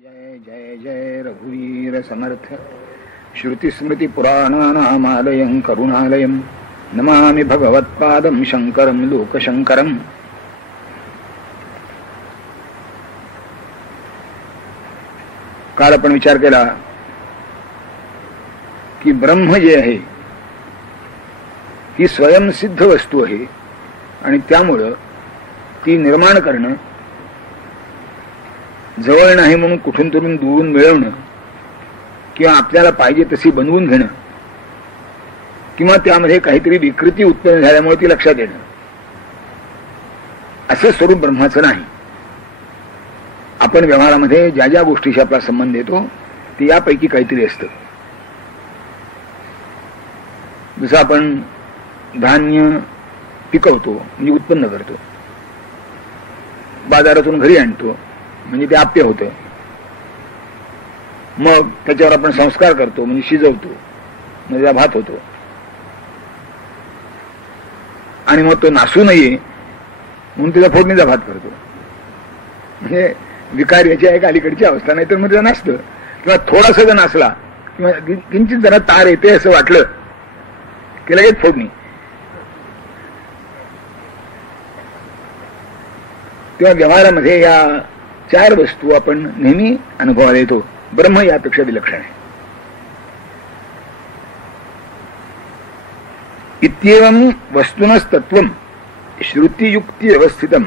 जय जय जय रघुवीर समर्थ श्रुतिस्मृति पुराणानामालयं करुणालयं नमामि भगवत्पादं शंकरं लोकशंकरम्. काल आपण विचार केला की ब्रह्म जे आहे ही स्वयंसिद्ध वस्तू आहे आणि त्यामुळं ती निर्माण करणं, जवळ नाही म्हणून कुठून तरी दुरून मिळवणं किंवा आपल्याला पाहिजे तशी बनवून घेणं किंवा त्यामध्ये काहीतरी विकृती उत्पन्न झाल्यामुळे ती लक्षात येणं, असं स्वरूप ब्रह्माचं नाही. आपण व्यवहारामध्ये ज्या ज्या गोष्टीशी आपला संबंध येतो ते यापैकी काहीतरी असतं. जसं आपण धान्य पिकवतो म्हणजे उत्पन्न करतो, बाजारातून घरी आणतो म्हणजे ते आप्य होतं, मग त्याच्यावर आपण संस्कार करतो म्हणजे शिजवतो म्हणजे त्या भात होतो, आणि मग तो नासू नये म्हणून त्याचा फोडणीचा भात करतो. म्हणजे विकार याची आहे का अलीकडची अवस्था, नाही तर मग त्याचा नासतं किंवा थोडासा जर नासला किंवा किंचित जरा तार येते असं वाटलं की लगेच फोडणी. तेव्हा व्यवहारामध्ये या चार वस्तू आपण नेहमी अनुभवाला येतो. ब्रह्म यापेक्षा विलक्षण आहे. इत्येवं वस्तुनस्तत्वं श्रुतियुक्ती व्यवस्थितम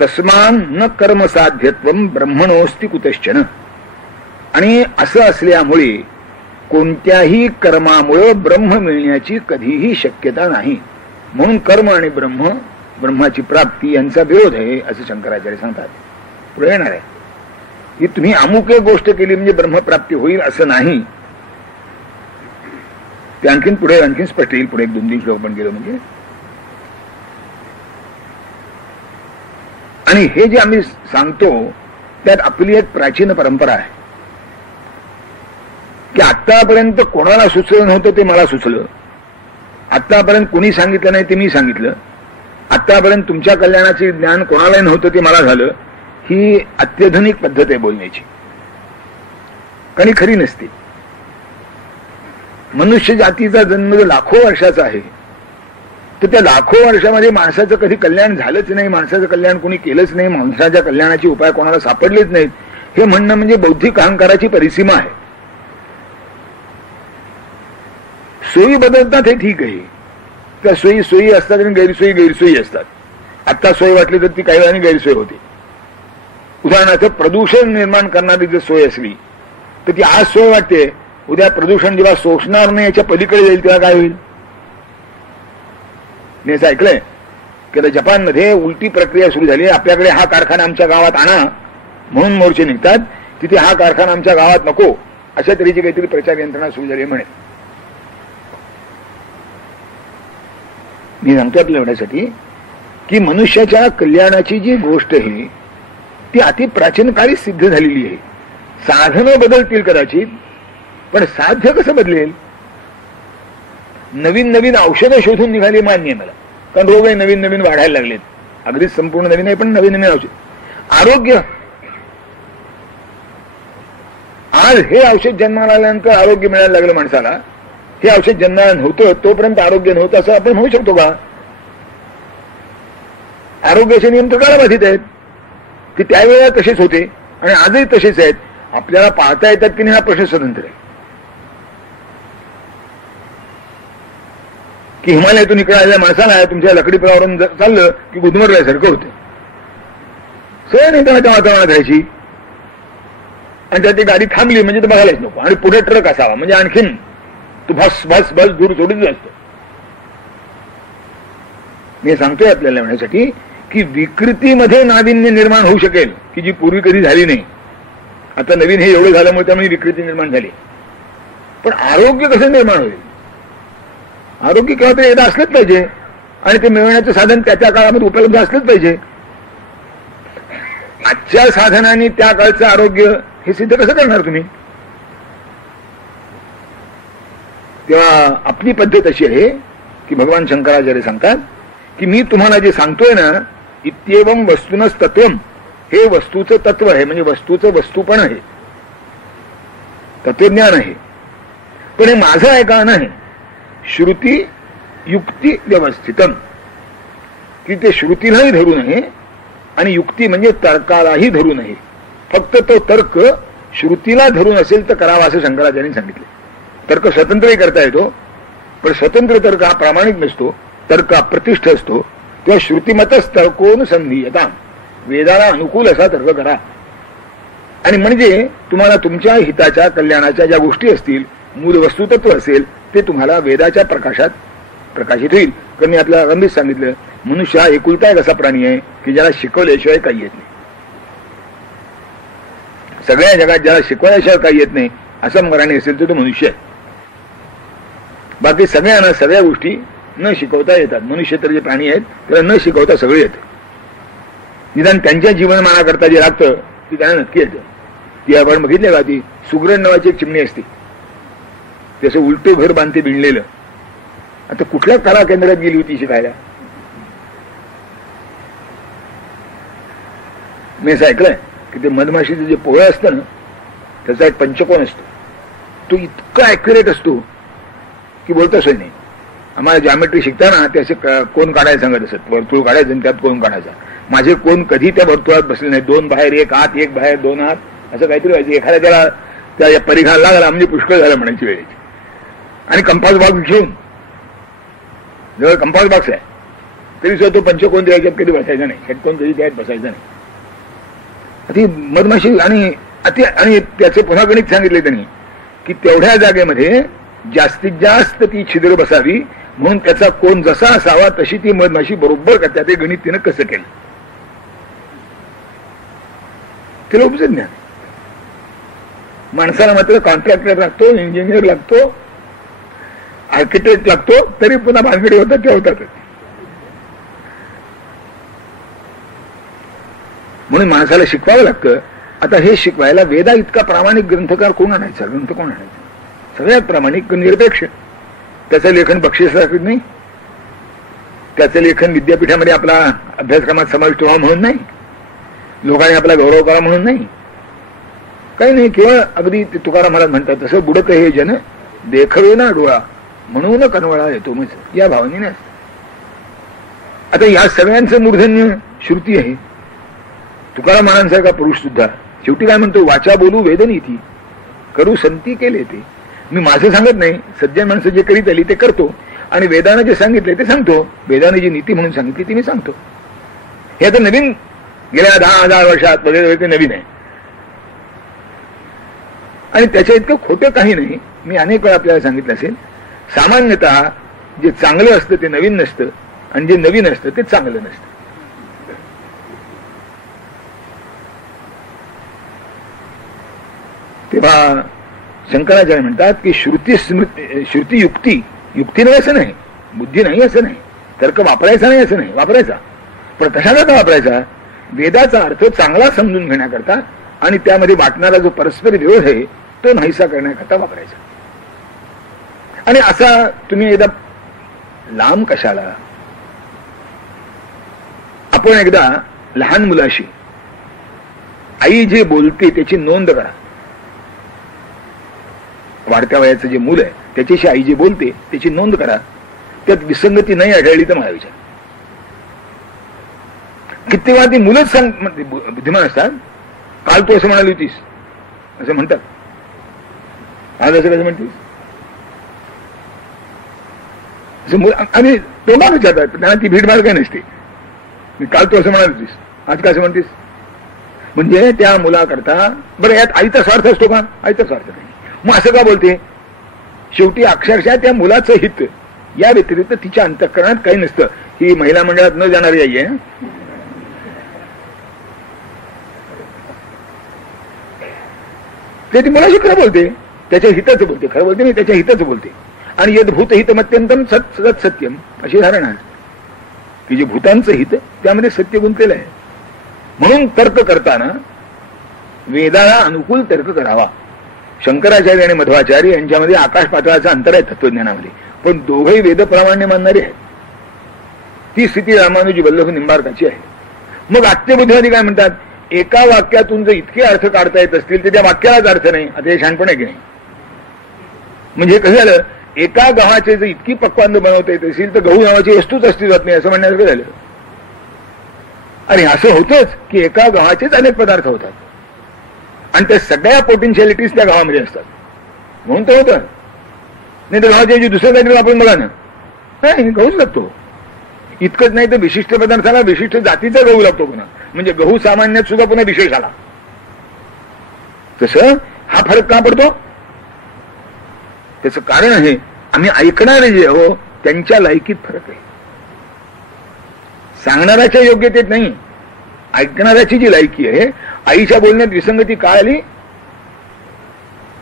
तस्मान न कर्म साध्यत्वं ब्रह्मणोस्ति कुतश्चन. आणि असं असल्यामुळे कोणत्याही कर्मामुळे ब्रह्म मिळण्याची कधीही शक्यता नाही. म्हणून कर्म आणि ब्रह्माची प्राप्ती यांचा विरोध आहे असं शंकराचार्य सांगतात. पुढे येणार आहे की तुम्ही अमुक एक गोष्ट केली म्हणजे ब्रह्मप्राप्ती होईल असं नाही. ते आणखीन पुढे आणखीन स्पष्ट येईल. पुढे एक 2-3 श्लोक पण गेलो म्हणजे. आणि हे जे आम्ही सांगतो त्यात आपली एक प्राचीन परंपरा आहे की आतापर्यंत कोणाला सुचलं नव्हतं ते मला सुचलं, आतापर्यंत कोणी सांगितलं नाही ते मी सांगितलं, आतापर्यंत तुमच्या कल्याणाचे ज्ञान कोणालाही नव्हतं ते मला झालं. ही अत्याधुनिक पद्धत आहे बोलण्याची, कारण खरी नसते. मनुष्य जातीचा जन्म लाखो वर्षाचा आहे, तर त्या लाखो वर्षामध्ये माणसाचं कधी कल्याण झालंच नाही, माणसाचं कल्याण कोणी केलंच नाही, माणसाच्या कल्याणाचे उपाय कोणाला सापडलेच नाहीत, हे म्हणणं म्हणजे बौद्धिक अहंकाराची परिसीमा आहे. सोयी बदलतात हे ठीक आहे, त्या सोयी असतात आणि गैरसोयी असतात. आता सोय वाटली तर ती काही वेळाने गैरसोय होते. उदाहरणार्थ प्रदूषण निर्माण करणारी जर सोय असली तर ती आज सोय वाटते, उद्या प्रदूषण जेव्हा सोसणार नाही याच्या पलीकडे जाईल तेव्हा काय होईल. मी असं ऐकलंय की आता जपानमध्ये उलटी प्रक्रिया सुरू झाली. आपल्याकडे हा कारखाना आमच्या गावात आणा म्हणून मोर्चे निघतात, तिथे हा कारखाना आमच्या गावात नको अशा तऱ्हेची काहीतरी प्रचार यंत्रणा सुरू झाली म्हणे. मी सांगतो आपल्या एवढ्यासाठी की मनुष्याच्या कल्याणाची जी गोष्ट आहे ती अति प्राचीन काळी सिद्ध झालेली आहे. साधनं बदलतील कदाचित, पण साध्य कसं बदलेल. नवीन औषधं शोधून निघाली मान्य आहे मला, कारण रोगही नवीन वाढायला लागलेत. अगदीच संपूर्ण नवीन आहे पण नवीन औषध. आरोग्य, आज हे औषध जन्माला आल्यानंतर आरोग्य मिळायला लागलं माणसाला. हे औषध जन्माला नव्हतं तोपर्यंत आरोग्य नव्हतं असं आपण म्हणू शकतो का. आरोग्याचे नियम तर काळाबाधित आहेत, ते त्यावेळेला तसेच होते आणि आजही तसेच आहेत. आपल्याला पाहता येतात की नाही हा प्रश्न स्वतंत्र आहे. की हिमालयातून इकडे आलेल्या माणसाला तुमच्या लकडीपुरावरून चाललं की गुदमरल्यासारखं होतं. सगळं नाही त्या वातावरणात राहायची आणि त्यात ती गाडी थांबली म्हणजे तर बघायलाच नको, आणि पुढे ट्रक असावा म्हणजे आणखीन तू बस दूर सोडून असतो. मी सांगतोय आपल्याला म्हणण्यासाठी की विकृतीमध्ये नाविन्य निर्माण होऊ शकेल की जी पूर्वी कधी झाली नाही. आता नवीन हे एवढं झाल्यामुळे त्यामुळे विकृती निर्माण झाली. पण आरोग्य कसं निर्माण होईल. आरोग्य केव्हा तरी एकदा असलंच पाहिजे आणि ते मिळवण्याचं साधन त्या काळामध्ये उपलब्ध असलंच पाहिजे. आजच्या साधनांनी त्या काळचं आरोग्य हे सिद्ध कसं करणार तुम्ही. तेव्हा आपली पद्धत अशी आहे की भगवान शंकराचार्य सांगतात की मी तुम्हाला जे सांगतोय ना, इत्येवं वस्तुनस्तत्वम, हे वस्तूचं तत्व आहे म्हणजे वस्तूचं वस्तूपण आहे. तत्वज्ञान आहे. पण हे माझं आहे का नाही, श्रुती युक्ती व्यवस्थितम, की ते श्रुतीलाही धरू नये आणि युक्ती म्हणजे तर्कालाही धरू नये. फक्त तो तर्क श्रुतीला धरून असेल तर करावा असं शंकराचार्यांनी सांगितले. तर्क स्वतंत्रही करता येतो, पण स्वतंत्र तर्क हा प्रामाणिक नसतो, तर्क अप्रतिष्ठ असतो. तेव्हा श्रुतीमतच तर्कोन संधीयता, वेदाला अनुकूल असा तर्क करा. आणि म्हणजे तुम्हाला तुमच्या हिताच्या कल्याणाच्या ज्या गोष्टी असतील, मूळ वस्तुतत्व असेल, ते तुम्हाला वेदाच्या प्रकाशात प्रकाशित होईल. कारण मी आपल्याला आरंभीच सांगितलं, मनुष्य हा एकुलता एक असा प्राणी आहे की ज्याला शिकवल्याशिवाय काही येत नाही. सगळ्या जगात ज्याला शिकवल्याशिवाय काही येत नाही असं प्राणी असेल तर तो मनुष्य आहे. बाकी सगळ्यांना सगळ्या गोष्टी न शिकवता येतात. मनुष्य तर जे प्राणी आहेत त्याला न शिकवता सगळे येते. निदान त्यांच्या जीवनमानाकरता जे लागतं ते त्यांना नक्की येतं. ती आपण बघितले का, ती सुगरण नावाची एक चिमणी असते, त्याचं उलटं घर बांधते बिणलेलं. आता कुठल्या कला केंद्रात गेली होती शिकायला? मी असं ऐकलंय की ते मधमाशीचं जे पोळं असतं ना, त्याचा एक पंचकोन असतो, तो इतका ऍक्युरेट असतो की बोलता सोय नाही. आम्हाला जॉमेट्री शिकताना ते असे कोण काढायला सांगत असत, वर्तुळ काढायचं आणि त्यात कोण काढायचा. माझे कोण कधी त्या वर्तुळात बसले नाही. 2 बाहेर 1 आत, 1 बाहेर 2 आत, असं काहीतरी व्हायचं. एखाद्या त्याला त्या परिघाला लागला म्हणजे पुष्कळ झालं म्हणायची वेळेची. आणि कंपास बॉक्स घेऊन, जवळ कंपास बॉक्स आहे तरी सुद्धा तो पंचकोन द्यायच्यात कधी बसायचा नाही, षटकोन कधी त्यात बसायचा नाही. ती मधमाशी आणि त्याचे पुन्हा गणित सांगितले त्यांनी की तेवढ्या जागेमध्ये जास्तीत जास्त ती छिद्र बसावी, म्हणून त्याचा कोण जसा असावा तशी ती मधमाशी बरोबर करते. ते गणित तिनं कसं केलं तिला उपजत ज्ञान. माणसाला मात्र कॉन्ट्रॅक्टर लागतो, इंजिनियर लागतो, आर्किटेक्ट लागतो, तरी पुन्हा भानगडी होतात त्या होतातच. म्हणून माणसाला शिकवावं लागतं. आता हे शिकवायला वेदा इतका प्रामाणिक ग्रंथकार कोण आणायचा, ग्रंथ कोण आणायचा? सगळ्यात प्रामाणिक, निरपेक्ष. त्याचं लेखन बक्षिसासाठी नाही, त्याचं लेखन विद्यापीठामध्ये आपला अभ्यासक्रमात समाविष्ट व्हावा म्हणून नाही, लोकांनी आपला गौरव करा म्हणून नाही, काही नाही. केवळ अगदी तुकाराम महाराज म्हणतात तसं, बुडत हे जन देखवे ना डोळा म्हणून कनवळा येतो मग, या भावनेने. आता या सगळ्यांचं मूर्धन्य श्रुती आहे. तुकाराम महाराजांसारखा पुरुष सुद्धा शेवटी काय म्हणतो, वाचा बोलू वेदनीती करू संती केले ते. मी माझं सांगत नाही, सज्जन माणसं जे करीत आली ते करतो, आणि वेदानं जे सांगितले ते सांगतो. वेदाने जी नीती म्हणून सांगितली ती मी सांगतो. हे आता नवीन गेल्या 10,000 वर्षात वगैरे ते नवीन आहे, आणि त्याच्या इतकं खोटं काही नाही. मी अनेक वेळा आपल्याला सांगितलं असेल, सामान्यतः जे चांगलं असतं ते नवीन नसतं, आणि जे नवीन असतं ते चांगलं नसतं. तेव्हा शंकराचार्य म्हणतात की श्रुती युक्ती नाही असं नाही, बुद्धी नाही असं नाही, तर्क वापरायचा नाही असं नाही, वापरायचा. पण कशाकरता वापरायचा? वेदाचा अर्थ चांगला समजून घेण्याकरता, आणि त्यामध्ये वाटणारा जो परस्पर विरोध आहे तो नाहीसा करण्याकरता वापरायचा. आणि असा तुम्ही एकदा लांब कशाला, आपण एकदा लहान मुलाशी आई जे बोलते त्याची नोंद करा. वाढत्या वयाचं जे मूल आहे त्याच्याशी आई जे बोलते त्याची नोंद करा. त्यात विसंगती नाही आढळली तर मला विचार. किती वेळा ती मुलंच बुद्धिमान असतात. काल तू असं म्हणाली होतीस असं म्हणतात, आज असं कसं म्हणतीस असं मुलं, आणि तोंडावर विचारतात. त्यांना ती भीडभाड काय नसते. मी काल तू असं म्हणाली होतीस, आज काय असं म्हणतीस. म्हणजे त्या मुलाकरता, बरं यात आईचा स्वार्थ असतो का? आईचा स्वार्थ नाही. मग असं का बोलते? शेवटी अक्षरशः त्या मुलाचं हित या व्यतिरिक्त तिच्या अंतःकरणात काही नसतं. ही महिला मंडळात न जाणारी आई आहे. ते ती मुलाशी खरं बोलते, त्याच्या हिताचं बोलते, खरं बोलते नाही त्याच्या हिताचं बोलते. आणि यद भूत हितमत्यंतम सत सत्यम अशी धारणा आहे की जे भूतांचं हित त्यामध्ये सत्य गुंतलेलं आहे. म्हणून तर्क करताना वेदाला अनुकूल तर्क करावा. शंकराचार्य आणि मध्वाचार्य यांच्यामध्ये आकाश पाताळाचं अंतर आहे तत्वज्ञानामध्ये, पण दोघंही वेदप्रामाण्य मानणारे आहेत. ती स्थिती रामानुजी वल्लभ निंबार्काची आहे. मग आत्मबुद्धीवादी काय म्हणतात, एका वाक्यातून जर इतके अर्थ काढता येत असतील तर त्या वाक्यालाच अर्थ नाही. आता हे शहाणपण आहे की नाही? म्हणजे कसं झालं, एका गव्हाचे जर इतकी पक्वान्न बनवता येत असेल तर गहू नावाची वस्तूच अस्तित्वात नाही असं म्हणण्यासारखं झालं. आणि असं होतंच की एका गव्हाचेच अनेक पदार्थ होतात आणि त्या सगळ्या पोटेन्शियालिटीज त्या गव्हामध्ये असतात, म्हणून तर होतं. नाही तर गव्हाच्या दुसरं काहीतरी आपण बघा ना, नाही गहूच लागतो. इतकंच नाही तर विशिष्ट पदार्थाला विशिष्ट जातीचा गहू लागतो पुन्हा, म्हणजे गहू सामान्यात सुद्धा पुन्हा विशेष आला. तसं हा फरक का पडतो? त्याचं कारण आहे आम्ही ऐकणारे जे हो त्यांच्या लायकीत फरक आहे. सांगणाऱ्याच्या योग्यतेत नाही, ऐकणाऱ्याची जी लायकी आहे. आईच्या बोलण्यात विसंगती का आली?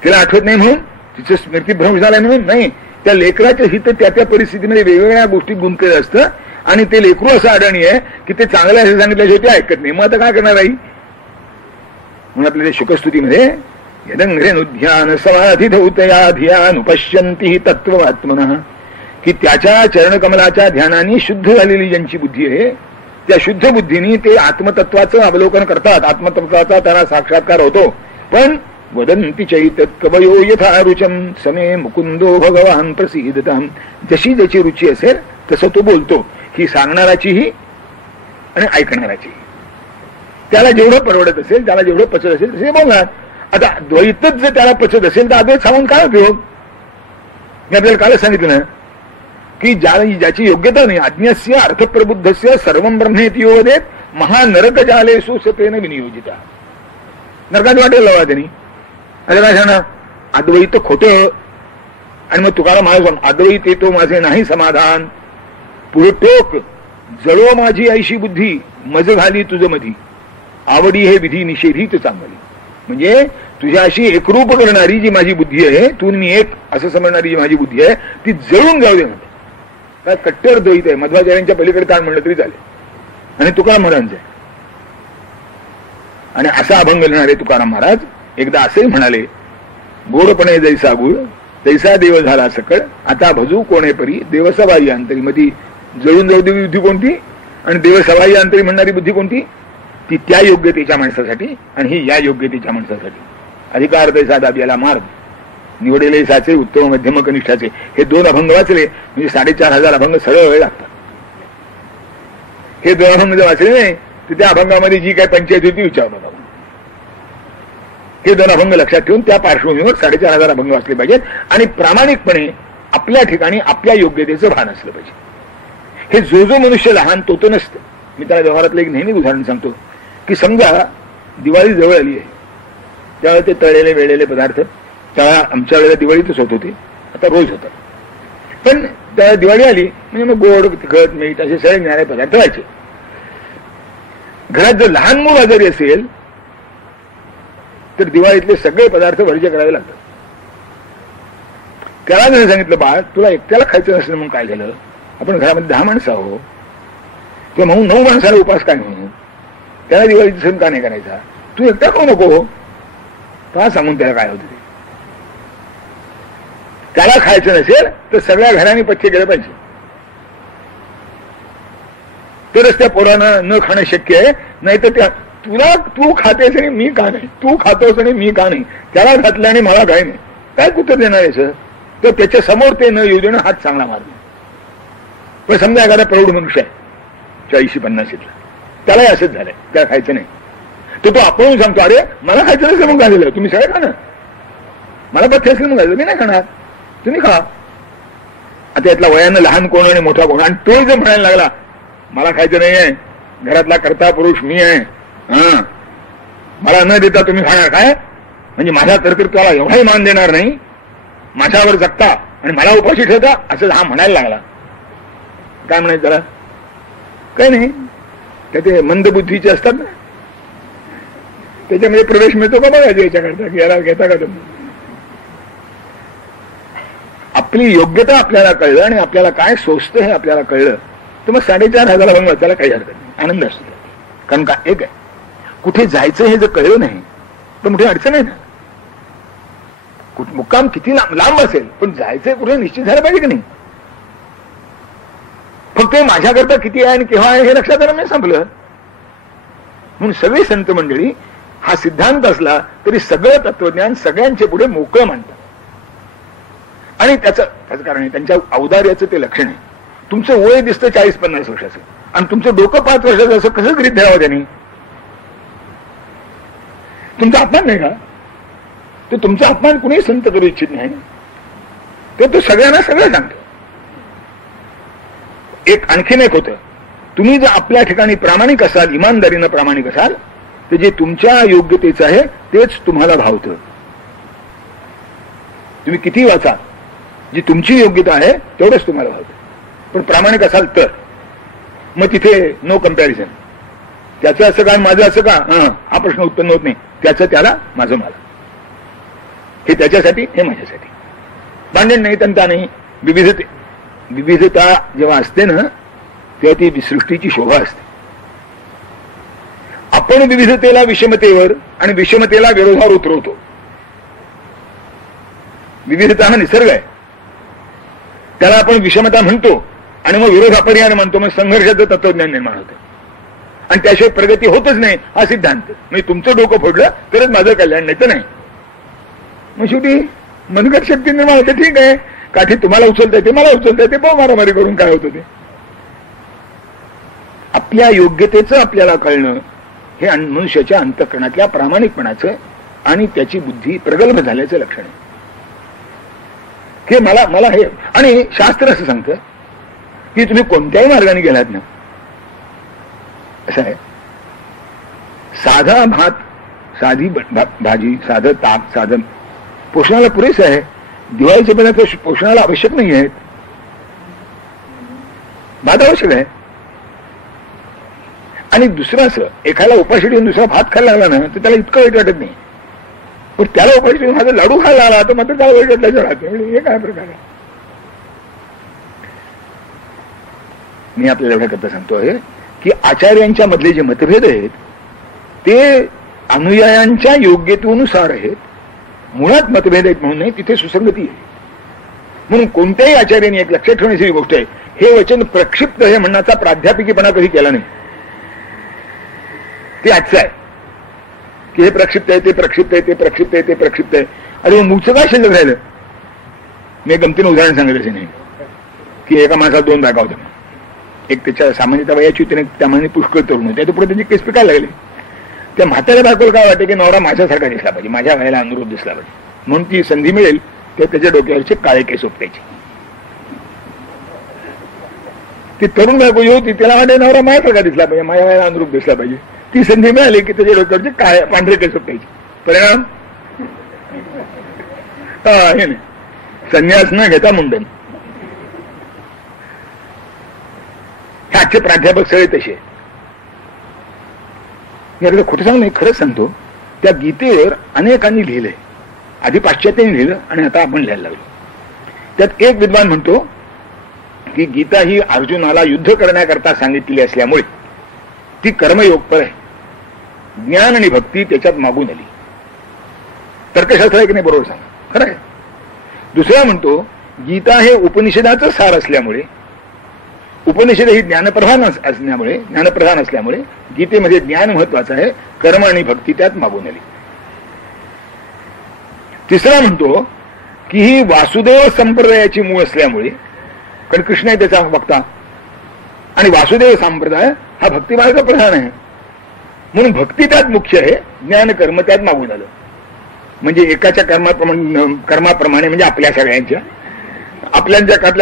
तिला आठवत नाही म्हणून, तिचं स्मृतीभ्रंश झालाय म्हणून नाही, त्या लेकराचं हित त्या त्या परिस्थितीमध्ये वेगवेगळ्या गोष्टी गुंतलेलं असतं आणि ते लेकरू असं अडाणी आहे की ते चांगलं असं सांगितल्याशिवाय ते ऐकत नाही. मग आता काय करणार आई? म्हणून आपल्या शुकस्तुतीमध्ये यदंघ्रेनुध्यान समाधिधौतया धियानुपश्यन्ति तत्त्वात्मनः, की त्याच्या चरणकमलाच्या ध्यानाने शुद्ध झालेली ज्यांची बुद्धी आहे त्या शुद्ध बुद्धीने ते आत्मतत्वाचं अवलोकन करतात, आत्मतत्वाचा त्यांना साक्षात्कार होतो. पण वदन्ति चैतत् कवयो यथा रुचम समे मुकुंदो भगवान प्रसीदताम, जशी ज्याची रुची असेल तसं तो बोलतो. ही सांगणाराचीही आणि ऐकणाराचीही. त्याला जेवढं परवडत असेल, त्याला जेवढं पचत असेल तसे बोलणार. आता द्वैतच जर त्याला पचत असेल तर अद्वैत सांगून काय उपयोग? मी आपल्याला कालच सांगितलं ना की ज्याची योग्यता नाही, अज्ञस्य अर्थप्रबुद्धस्य सर्वं ब्रह्मेति यो वदेत महानरक जालेषु सतेन विनियोजिता. नरकात वाटेल लावा त्यांनी. अरे काय सांगणार? अद्वैत खोटं. आणि मग तुकाराम महाराज सांग, अद्वैत येतो माझे नाही समाधान, पुढे टोक जळो माझी ऐशी बुद्धी, मज घाली तुझ मधी, आवडी हे विधी निषेधीच चांगली. म्हणजे तुझ्या अशी एकरूप करणारी जी माझी बुद्धी आहे, तू मी एक असं समजणारी जी माझी बुद्धी आहे ती जळून जाऊ दे म्हणते. काय कट्टर द्वैत आहे, मध्वाचार्यांच्या पलीकडे काय म्हणलं तरी चालेल. आणि तुकाराम महाराजांचं आहे. आणि असा अभंग लिहिणारे तुकाराम महाराज एकदा असेही म्हणाले, गोडपणे जैसा गुळ तैसा देव झाला सकळ, आता भजू कोणे परी देवसवाई अंतरी. मग ती जळून जाऊ देवी बुद्धी कोणती आणि देवसवाई अंतरी म्हणणारी बुद्धी कोणती? ती त्या योग्यतेच्या माणसासाठी आणि ही या योग्यतेच्या माणसासाठी. अधिकार तैसा दाबियाला मार्ग, निवडेले साचे उत्तम मध्यम कनिष्ठाचे. हे 2 अभंग वाचले म्हणजे 4,500 अभंग सरळ वेळ लागतात. हे 2 अभंग जर वाचले नाही तर त्या अभंगामध्ये जी काही पंचायत होती विचारू नका. हे 2 अभंग लक्षात ठेवून त्या पार्श्वभूमीवर 4,500 अभंग वाचले पाहिजेत आणि प्रामाणिकपणे आपल्या ठिकाणी आपल्या योग्यतेचं भान असलं पाहिजे. हे जो मनुष्य लहान तो नसतं. मी त्याला व्यवहारातलं एक नेहमी उदाहरण सांगतो की समजा दिवाळी जवळ आली आहे, त्यावेळेला ते तळलेले वेळलेले पदार्थ त्यावेळेला आमच्या वेळेला दिवाळीतच होत होते, आता रोज होतात. पण त्या दिवाळी आली म्हणजे मग गोड तिखट मीठ असे सगळे मिळणारे पदार्थ व्हायचे. घरात जर लहान मूल आजारी असेल तर दिवाळीतले सगळे पदार्थ वर्ज्य करावे लागतात. त्याला जर सांगितलं, बाळ तुला एकट्याला खायचं नसलं म्हणून काय झालं, आपण घरामध्ये 10 माणसं आहो किंवा म्हणून 9 माणसाला उपास काय म्हणून, त्याला दिवाळीचा सण का नाही करायचा, तू एकटा खाऊ नको का सांगून त्याला काय होतं. त्याला खायचं नसेल तर सगळ्या घराने पथ्य केलं पाहिजे, तरच त्या पोरांना न खाणं शक्य आहे. नाही तर त्या तू खातेस आणि मी का नाही, तू खातोस आणि मी का नाही, त्याला घातलं आणि मला काय नाही, काय कुठं देणार आहे सर. तर त्याच्या समोर ते न येऊ देणं हात चांगला मार्ग. पण समजा एखादा प्रौढ मनुष्य आहे 40-50, त्यालाही असंच झालंय, त्याला खायचं नाही, तो आपण सांगतो अरे मला खायचं नसेल मग घालेलं, तुम्ही सगळं खा ना, मला पथ्य असेल मग घालेलं, मी नाही खाणार, तुम्ही खा. आता यातला वयानं लहान कोण आणि मोठा कोण. आणि तो जर म्हणायला लागला मला खायचं नाहीये, घरातला कर्ता पुरुष मी आहे, मला न देता तुम्ही खाणार काय, म्हणजे माझ्या कर्तृत्वाला एवढाही मान देणार नाही, माझ्यावर जगता आणि मला उपाशी ठेवता, असं हा म्हणायला लागला. काय म्हणायचं त्याला? काही नाही, ते मंदबुद्धीचे असतात ना, त्याच्यामध्ये प्रवेश मिळतो का बघायचं याच्याकरता की याला घेता का तुम्ही. आपली योग्यता आपल्याला कळलं आणि आपल्याला काय सोचतं हे आपल्याला कळलं तर मग 4,500 अभंग वाचायला काही हरकत नाही, आनंद असतो. कारण का एक आहे, कुठे जायचं हे जर कळलं नाही तर मोठी अडचण आहे ना. मुक्काम किती लांब असेल पण जायचंय कुठे निश्चित झालं पाहिजे की नाही. फक्त माझ्याकरता किती आहे आणि केव्हा आहे हे लक्षात आलं नाही, संपलं. म्हणून सगळी संत मंडळी हा सिद्धांत असला तरी सगळं तत्वज्ञान सगळ्यांचे पुढे मोकळं मांडतात. आणि त्याचं कारण आहे, त्यांच्या औदार्याचं ते लक्षण आहे. तुमचं वय दिसतं 40-50 वर्षाचं आणि तुमचं डोकं 5 वर्षाचं, असं कसं गृहीत धरावं त्यांनी? तुमचा अपमान नाही का? तर तुमचा अपमान कुणीही संत करू इच्छित नाही. ते तो सगळ्यांना सगळं सांगतो. एक आणखीन एक होतं, तुम्ही जर आपल्या ठिकाणी प्रामाणिक असाल, इमानदारीनं प्रामाणिक असाल, तर जे तुमच्या योग्यतेचं आहे तेच तुम्हाला भावतं. तुम्ही किती वाचा, जी तुमची योग्यता आहे तेवढंच तुम्हाला भावतं. पण प्रामाणिक असाल तर मग तिथे नो कम्पॅरिझन. त्याचं असं का, माझं असं का, हा प्रश्न उत्पन्न होत नाही. त्याचं त्याला, माझं मला. हे त्याच्यासाठी, हे माझ्यासाठी. भांडण नाही, तंटा नाही. विविधता जेव्हा असते ना, तेव्हा ती सृष्टीची शोभा असते. आपण विविधतेला विषमतेवर आणि विषमतेला विरोधावर उतरवतो. विविधता हा निसर्ग आहे, त्याला आपण विषमता म्हणतो आणि मग विरोध अपरिहार्य म्हणतो. मग संघर्षाचं तत्वज्ञान निर्माण होतं आणि त्याशिवाय प्रगती होतच नाही हा सिद्धांत. म्हणजे तुमचं डोकं फोडलं तरच माझं कल्याण, नाही तर नाही. मग शेवटी मनगट शक्ती निर्माण होते. ठीक आहे, काठी तुम्हाला उचलता येते, मला उचलता येते, पाव मारामारी करून काय होतं ते. आपल्या योग्यतेचं आपल्याला कळणं हे मनुष्याच्या अंतःकरणातल्या प्रामाणिकपणाचं आणि त्याची बुद्धी प्रगल्भ झाल्याचं लक्षण आहे. हे मला हे, आणि शास्त्र असं सांगतं की तुम्ही कोणत्याही मार्गाने गेलात ना, असं आहे, साधा भात, साधी भाजी, साधं ताक, साधं पोषणाला पुरेसं आहे. दिवाळीचे पदार्थ पोषणाला आवश्यक नाही आहेत. भात आवश्यक आहे. आणि दुसरं असं, एखादा उपाशी ठेवून दुसरा भात खायला लागला ना, तर त्याला इतकं वाईट वाटत नाही. पण त्याला उपाशी ठेवून माझा लाडू खायला आला तर मात्र त्याला वाईट वाटल्याचं राहते. हे काय प्रकार आहे? मी आपल्याला एवढ्या करता सांगतोय की आचार्यांच्या मधले जे मतभेद आहेत ते अनुयायांच्या योग्यतेनुसार आहेत. मुळात मतभेद आहेत म्हणून नाही, तिथे सुसंगती आहे. म्हणून कोणत्याही आचार्याने एक लक्षात ठेवण्याची गोष्ट आहे, हे वचन प्रक्षिप्त हे म्हणण्याचा प्राध्यापिकीपणा कधी केला नाही. ते आजचं आहे की हे प्रक्षिप्त आहे, ते प्रक्षिप्त आहे, ते प्रक्षिप्त आहे, ते प्रक्षिप्त आहे. अरे मग मूळचं काय शिल्लक राहिलं? मी गमतीनं उदाहरण सांगत असे नाही की एका माणसाला 2 बायका होत्या. एक त्याच्या सामान्यतः वयाची होती, त्यामुळे पुष्कळ तरुण होते. पुढे त्याची केस पिकायला लागले. त्या म्हाताऱ्या बायकोला काय वाटते की नवरा माझ्यासारखा दिसला पाहिजे, माझ्या वयाला अनुरूप दिसला पाहिजे, म्हणून ती संधी मिळेल तर त्याच्या डोक्यावरचे काळे केस उपटायचे. ती तरुण बायको होती, त्याला वाटे नवरा माझ्यासारखा दिसला पाहिजे, माझ्या वयाला अनुरूप दिसला पाहिजे. ती संधी मिळाली की त्याच्या डोक्यावरचे काळे पांढरे केस उपटायचे. परिणाम हे नाही, संन्यास न घेता मुंडन. हे आजचे प्राध्यापक सगळे तसे. याकडे खोटं सांग नाही, खरंच सांगतो. त्या गीतेवर अनेकांनी लिहिलंय. आधी पाश्चात्यांनी लिहिलं आणि आता आपण लिहायला लागलो. त्यात एक विद्वान म्हणतो की गीता ही अर्जुनाला युद्ध करण्याकरता सांगितलेली असल्यामुळे ती कर्मयोगपर आहे. ज्ञान आणि भक्ती त्याच्यात मागून आली. तर्कशास्त्र आहे की नाही? बरोबर सांग, खरं आहे. दुसरा म्हणतो गीता हे उपनिषदाचं सार असल्यामुळे, उपनिषद ही ज्ञानप्रधान असल्यामुळे गीतेमध्ये ज्ञान महत्वाचं आहे, कर्म आणि भक्ती त्यात मागून आली. तिसरा म्हणतो की ही वासुदेव संप्रदायाची मूळ असल्यामुळे, कारण कृष्ण आहे त्याचा वक्ता आणि वासुदेव संप्रदाय हा भक्तिमार्ग प्रधान आहे, म्हणून भक्ती त्यात मुख्य आहे, ज्ञान कर्म त्यात मागून आलं. म्हणजे एकाच्या कर्माप्रमाणे म्हणजे आपल्या सगळ्यांच्या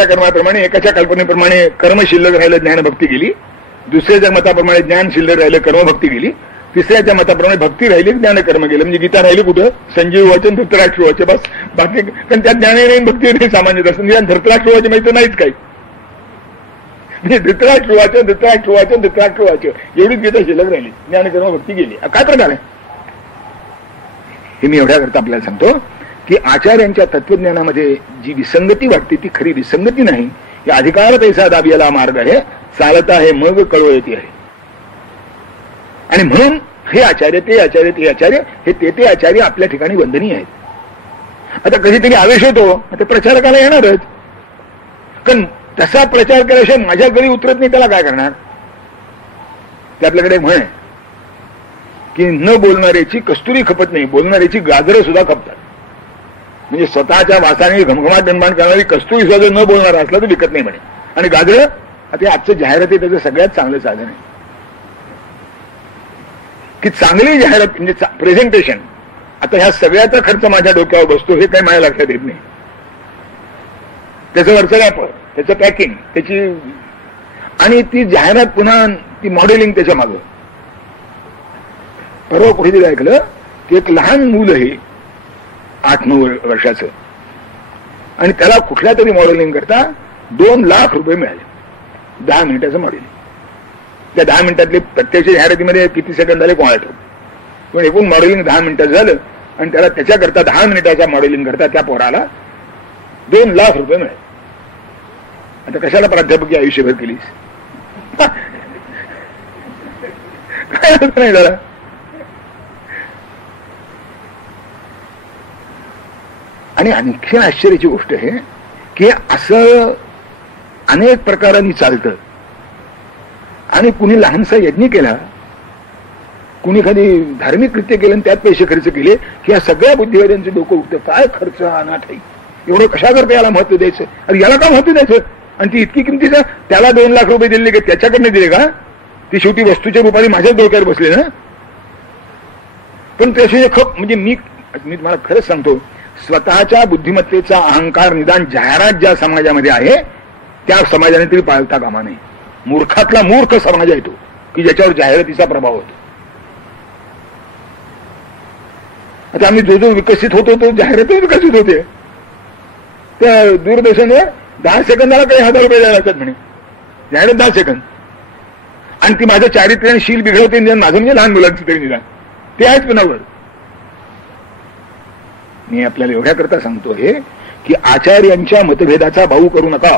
कर्माप्रमाणे, एकाच्या कल्पनेप्रमाणे कर्म शिल्लक राहिलं, ज्ञानभक्ती गेली. दुसऱ्याच्या मताप्रमाणे ज्ञान शिल्लक राहिलं, कर्मभक्ती गेली. तिसऱ्याच्या मताप्रमाणे भक्ती राहिली, ज्ञानकर्म गेलं. म्हणजे गीता राहिली कुठं? संजीव वाचन, धृतराष्ट्र वाचन, बस. बाकी कारण त्यात ज्ञान नाही, भक्ती नाही, सामान्य असतं. निदान धृतराष्ट्र वाचन माहिती नाहीच काही. म्हणजे धृतराष्ट्र वाचन एवढीच गीता शिल्लक राहिली, ज्ञानकर्म भक्ती गेली. काय प्रकार आहे हे? मी एवढ्या करता आपल्याला सांगतो की आचार्यांच्या तत्वज्ञानामध्ये जी विसंगती वाटते ती खरी विसंगती नाही. या अधिकार पैसा दाबियाला मार्ग आहे, चालत आहे मग कळवळती आहे. आणि म्हणून हे आचार्य, ते आचार्य, ते आचार्य, हे ते आचार्य आपल्या ठिकाणी वंदनीय आहेत. आता कधीतरी आवेश होतो, आता प्रचारकाला येणारच. कारण तसा प्रचार केल्याशिवाय माझ्या घरी उतरत नाही, त्याला काय करणार? ते आपल्याकडे म्हण आहे की न बोलणाऱ्याची कस्तुरी खपत नाही, बोलणाऱ्याची गाजरं सुद्धा खपतात. म्हणजे स्वतःच्या वासाने घमघमाट निर्माण करणारी कस्तुरी सुद्धा न बोलणारा असला तर विकत नाही म्हणे. आणि गाजरं ते आजचं जाहिरात त्याचं सगळ्यात चांगलं साधन आहे की चांगली जाहिरात म्हणजे प्रेझेंटेशन. आता ह्या सगळ्याचा खर्च माझ्या डोक्यावर बसतो हे काही माझ्या लक्षात येत नाही. त्याचं वरचं रॅपर, त्याचं पॅकिंग, त्याची आणि ती जाहिरात पुन्हा ती मॉडेलिंग त्याच्या मागं. परवा कुठेतरी ऐकलं की एक लहान मुलं हे 8-9 वर्षाचं आणि त्याला कुठल्या तरी मॉडेलिंग करता 2 लाख रुपये मिळाले. 10 मिनिटाचं मॉडेलिंग. त्या 10 मिनिटातले प्रत्यक्ष जाहिरातीमध्ये किती सेकंद झाले कोणाला ठेवलं, पण एकूण मॉडेलिंग 10 मिनिटाचं झालं आणि त्याला त्याच्याकरता 10 मिनिटाच्या मॉडेलिंग करता त्या पोराला 2 लाख रुपये मिळाले. आता कशाला प्राध्यापकी आयुष्यभर केलीस काय अर्थ नाही झाला. आणि आणखी आश्चर्याची गोष्ट आहे की असं अनेक प्रकारांनी चालतं. आणि कुणी लहानसा यज्ञ केला, कुणी एखादी धार्मिक कृत्य केलं आणि त्यात पैसे खर्च केले की या सगळ्या बुद्धिवाद्यांचं डोकं उठतं. काय खर्च अनाथ आहे, एवढं कशा करता याला महत्व द्यायचं, अरे याला का महत्व द्यायचं. आणि ती इतकी किमतीचं त्याला 2 लाख रुपये दिले की त्याच्याकडनं दिले का, ती शेवटी वस्तूच्या रूपाने माझ्याच डोक्यावर बसले ना. पण त्याशिवाय म्हणजे मी तुम्हाला खरंच सांगतो, स्वतःच्या बुद्धिमत्तेचा अहंकार निदान जाहिरात ज्या समाजामध्ये आहे त्या समाजाने तरी पाळता कामा नये. मूर्खातला मूर्ख समाज आहे तो की ज्याच्यावर जाहिरातीचा प्रभाव होतो. आता आम्ही जो जो विकसित होतो तो जाहिरात विकसित होते. त्या दूरदर्शनवर 10 सेकंदाला काही 1000 रुपये द्यायला लागतात म्हणे, जाहिरात 10 सेकंद. आणि ती माझं चारित्र्य आणि शील बिघडवते माझं म्हणजे लहान मुलांचं तरी निदान ते आहेच पुन्हावर. मी आपल्याला एवढ्या करता सांगतो हे की आचार्यांच्या मतभेदाचा भाऊ करू नका.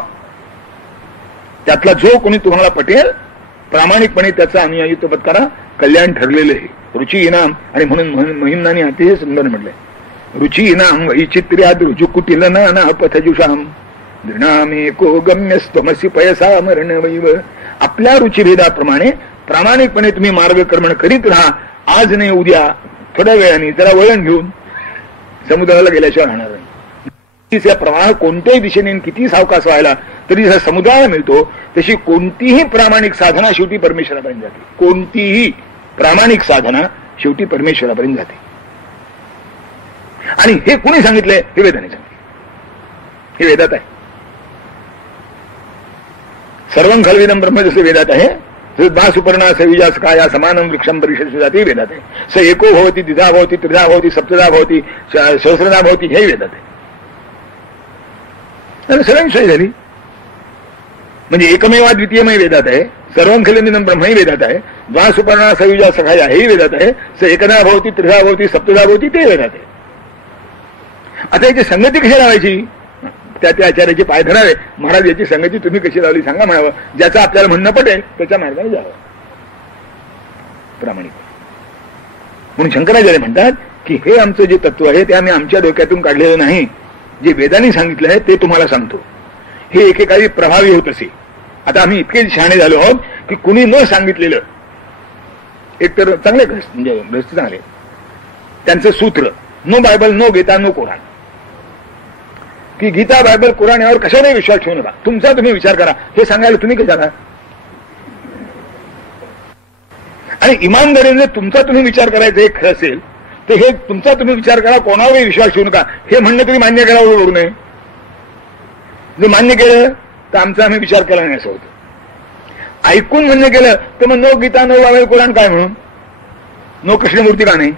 त्यातला जो कोणी तुम्हाला पटेल प्रामाणिकपणे त्याचा अनुयायित्व पत्करा, कल्याण ठरलेलं आहे. रुची इनाम. आणि म्हणून महिमनानी अतिशय सुंदर म्हटलंय, रुची इनाम वैचित्र्याद रुजुकुटिल नाना पथजुषाम दृणामेको गम्यस्त्वमसि पयसा मरण वैव. आपल्या रुचिभेदाप्रमाणे प्रामाणिकपणे तुम्ही मार्गक्रमण करीत राहा. आज नाही उद्या थोड्या वेळाने जरा वळण घेऊन समुद्राला गेल्याशिवाय राहणार नाही. प्रवाह कोणत्याही दिशेने किती सावकाश व्हायला तरी जसा समुद्राला मिळतो तशी कोणतीही प्रामाणिक साधना शेवटी परमेश्वरापर्यंत जाते. कोणतीही प्रामाणिक साधना शेवटी परमेश्वरापर्यंत जाते. आणि हे कुणी सांगितलंय, हे वेदाने सांगितलं, हे वेदात आहे. सर्वं खल्विदं ब्रह्म जसे वेदात आहे, बा सुपर्णा सविजास काया समानं वृक्षं परिषद जाते वेदात आहे. स एको भवती, द्विधा भवती, त्रिधा भवती, सप्तधा भवती, सहस्रधा भवती, हे वेदात आहे. सर्व विषय झाली. म्हणजे एकमेवा द्वितीयमय वेदात आहे. सर्वं खल्विदं ब्रह्म ही वेदात आहे. द्वा सुपर्णा सविजा सखाया हेही वेदात आहे. स एकधा भवती, त्रिधा भवती, सप्तधा भवती, ते वेदात आहे. आता याची संगती कशी लावायची, त्या आचार्याचे पाय धरावे. महाराज याची संगती तुम्ही कशी लावली सांगा म्हणावं. ज्याचं आपल्याला म्हणणं पटेल त्याच्या मार्गाने जावं प्रामाणिक. म्हणून शंकराचार्य म्हणतात की हे आमचं जे तत्व आहे ते आम्ही आमच्या डोक्यातून काढलेलं नाही, जे वेदांनी सांगितलं आहे ते तुम्हाला सांगतो. हे एकेकाळी प्रभावी होत असे. आता आम्ही इतके शहाणे झालो आहोत की कुणी न सांगितलेलं, एकतर चांगले म्हणजे ग्रस्त चांगले, त्यांचं सूत्र no Bible, no Gita, no Quran, की गीता, बायबल, कुराण यावर कशाने विश्वास ठेवू नका, तुमचा तुम्ही विचार करा. हे सांगायला तुम्ही कशाला. आणि इमानदारीने तुमचा तुम्ही विचार करायचं हे खरं असेल तर हे तुमचा तुम्ही विचार करा, कोणावरही विश्वास ठेवू नका. हे म्हणणं तुम्ही मान्य करावं करू नये. जर मान्य केलं तर आमचा आम्ही विचार केला नाही असं होतं. ऐकून म्हणणं केलं तर मग no Gita, no Bible, Quran काय म्हणून, नो कृष्णमूर्ती का नाही.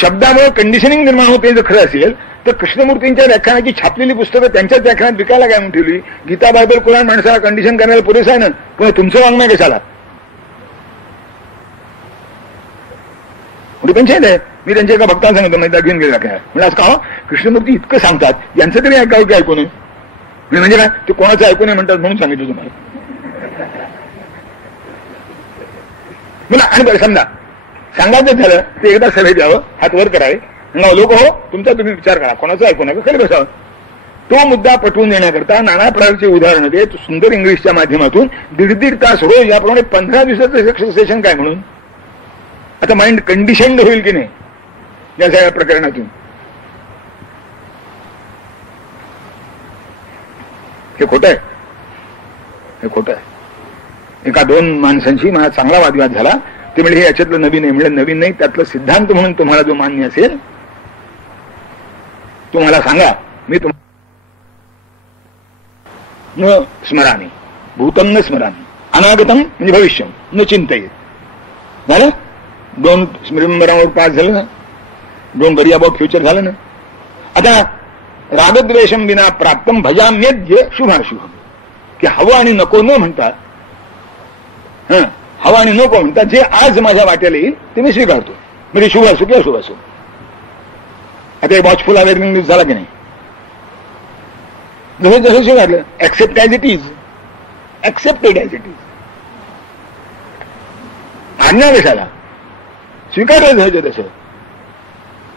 शब्दामुळे कंडिशनिंग निर्माण होते जर खरं असेल तर कृष्णमूर्तींच्या व्याख्यानाची छापलेली पुस्तकं त्यांच्याच व्याख्यानात विकायला काय म्हणून ठेवली. गीता, बायबल, कुराण माणसाला कंडिशन करायला पुरेसं आहे ना, पण तुमचं वाङ्मय कशाला. मोठी पंचायत आहे. मी त्यांच्या एका भक्तांना सांगतो माहिती घेऊन गेला काय म्हणजे आज का कृष्णमूर्ती इतकं सांगतात, यांचं तरी ऐकावं की ऐकू नये. म्हणजे काय ते कोणाचं ऐकू नये म्हणतात म्हणून सांगितलं तुम्हाला. बोला. आणि बरं समजा सांगायचं झालं ते एकदा सभेत द्यावं, हात वर करावे, लोक हो तुमचा तुम्ही विचार करा, कोणाचं ऐकू नका, खरं बसावं. तो मुद्दा पटवून देण्याकरता नाना प्रकारचे उदाहरणं देत सुंदर इंग्लिशच्या माध्यमातून 1.5 तास रोज याप्रमाणे 15 दिवसाचं सेशन काय म्हणून. आता माइंड कंडिशन्ड होईल की नाही. या सगळ्या प्रकरणातून. हे खोटं आहे, हे खोटं आहे. एका दोन माणसांशी मला चांगला वादविवाद झाला. ते म्हणजे हे याच्यातलं नवीन आहे. म्हणजे नवीन नाही, त्यातलं सिद्धांत म्हणून तुम्हाला जो मान्य असेल तुम्हाला सांगा. मी न स्मरामी भूतम न स्मरामी अनागतम म्हणजे भविष्यम न चिंतयेत. झालं, डोंट रिमेंबर अबाउट पास झालं ना, डोंट वरी अबाउट फ्युचर झालं ना. आता रागद्वेषम विना प्राप्तम भजाम्यद्य शुभाशुभ, की हवं आणि नको न म्हणता, हवा आणि नको म्हणता जे आज माझ्या वाट्याला येईल ते मी स्वीकारतो. म्हणजे शुभ असो किंवा अशुभ असो. आता हे वॉचफुल अवेअरनेस झाला की नाही, जसं जसं स्वीकारलं, accept as it is, accepted as it is. आज्ञा कशाला, स्वीकारलं जायचं तसं.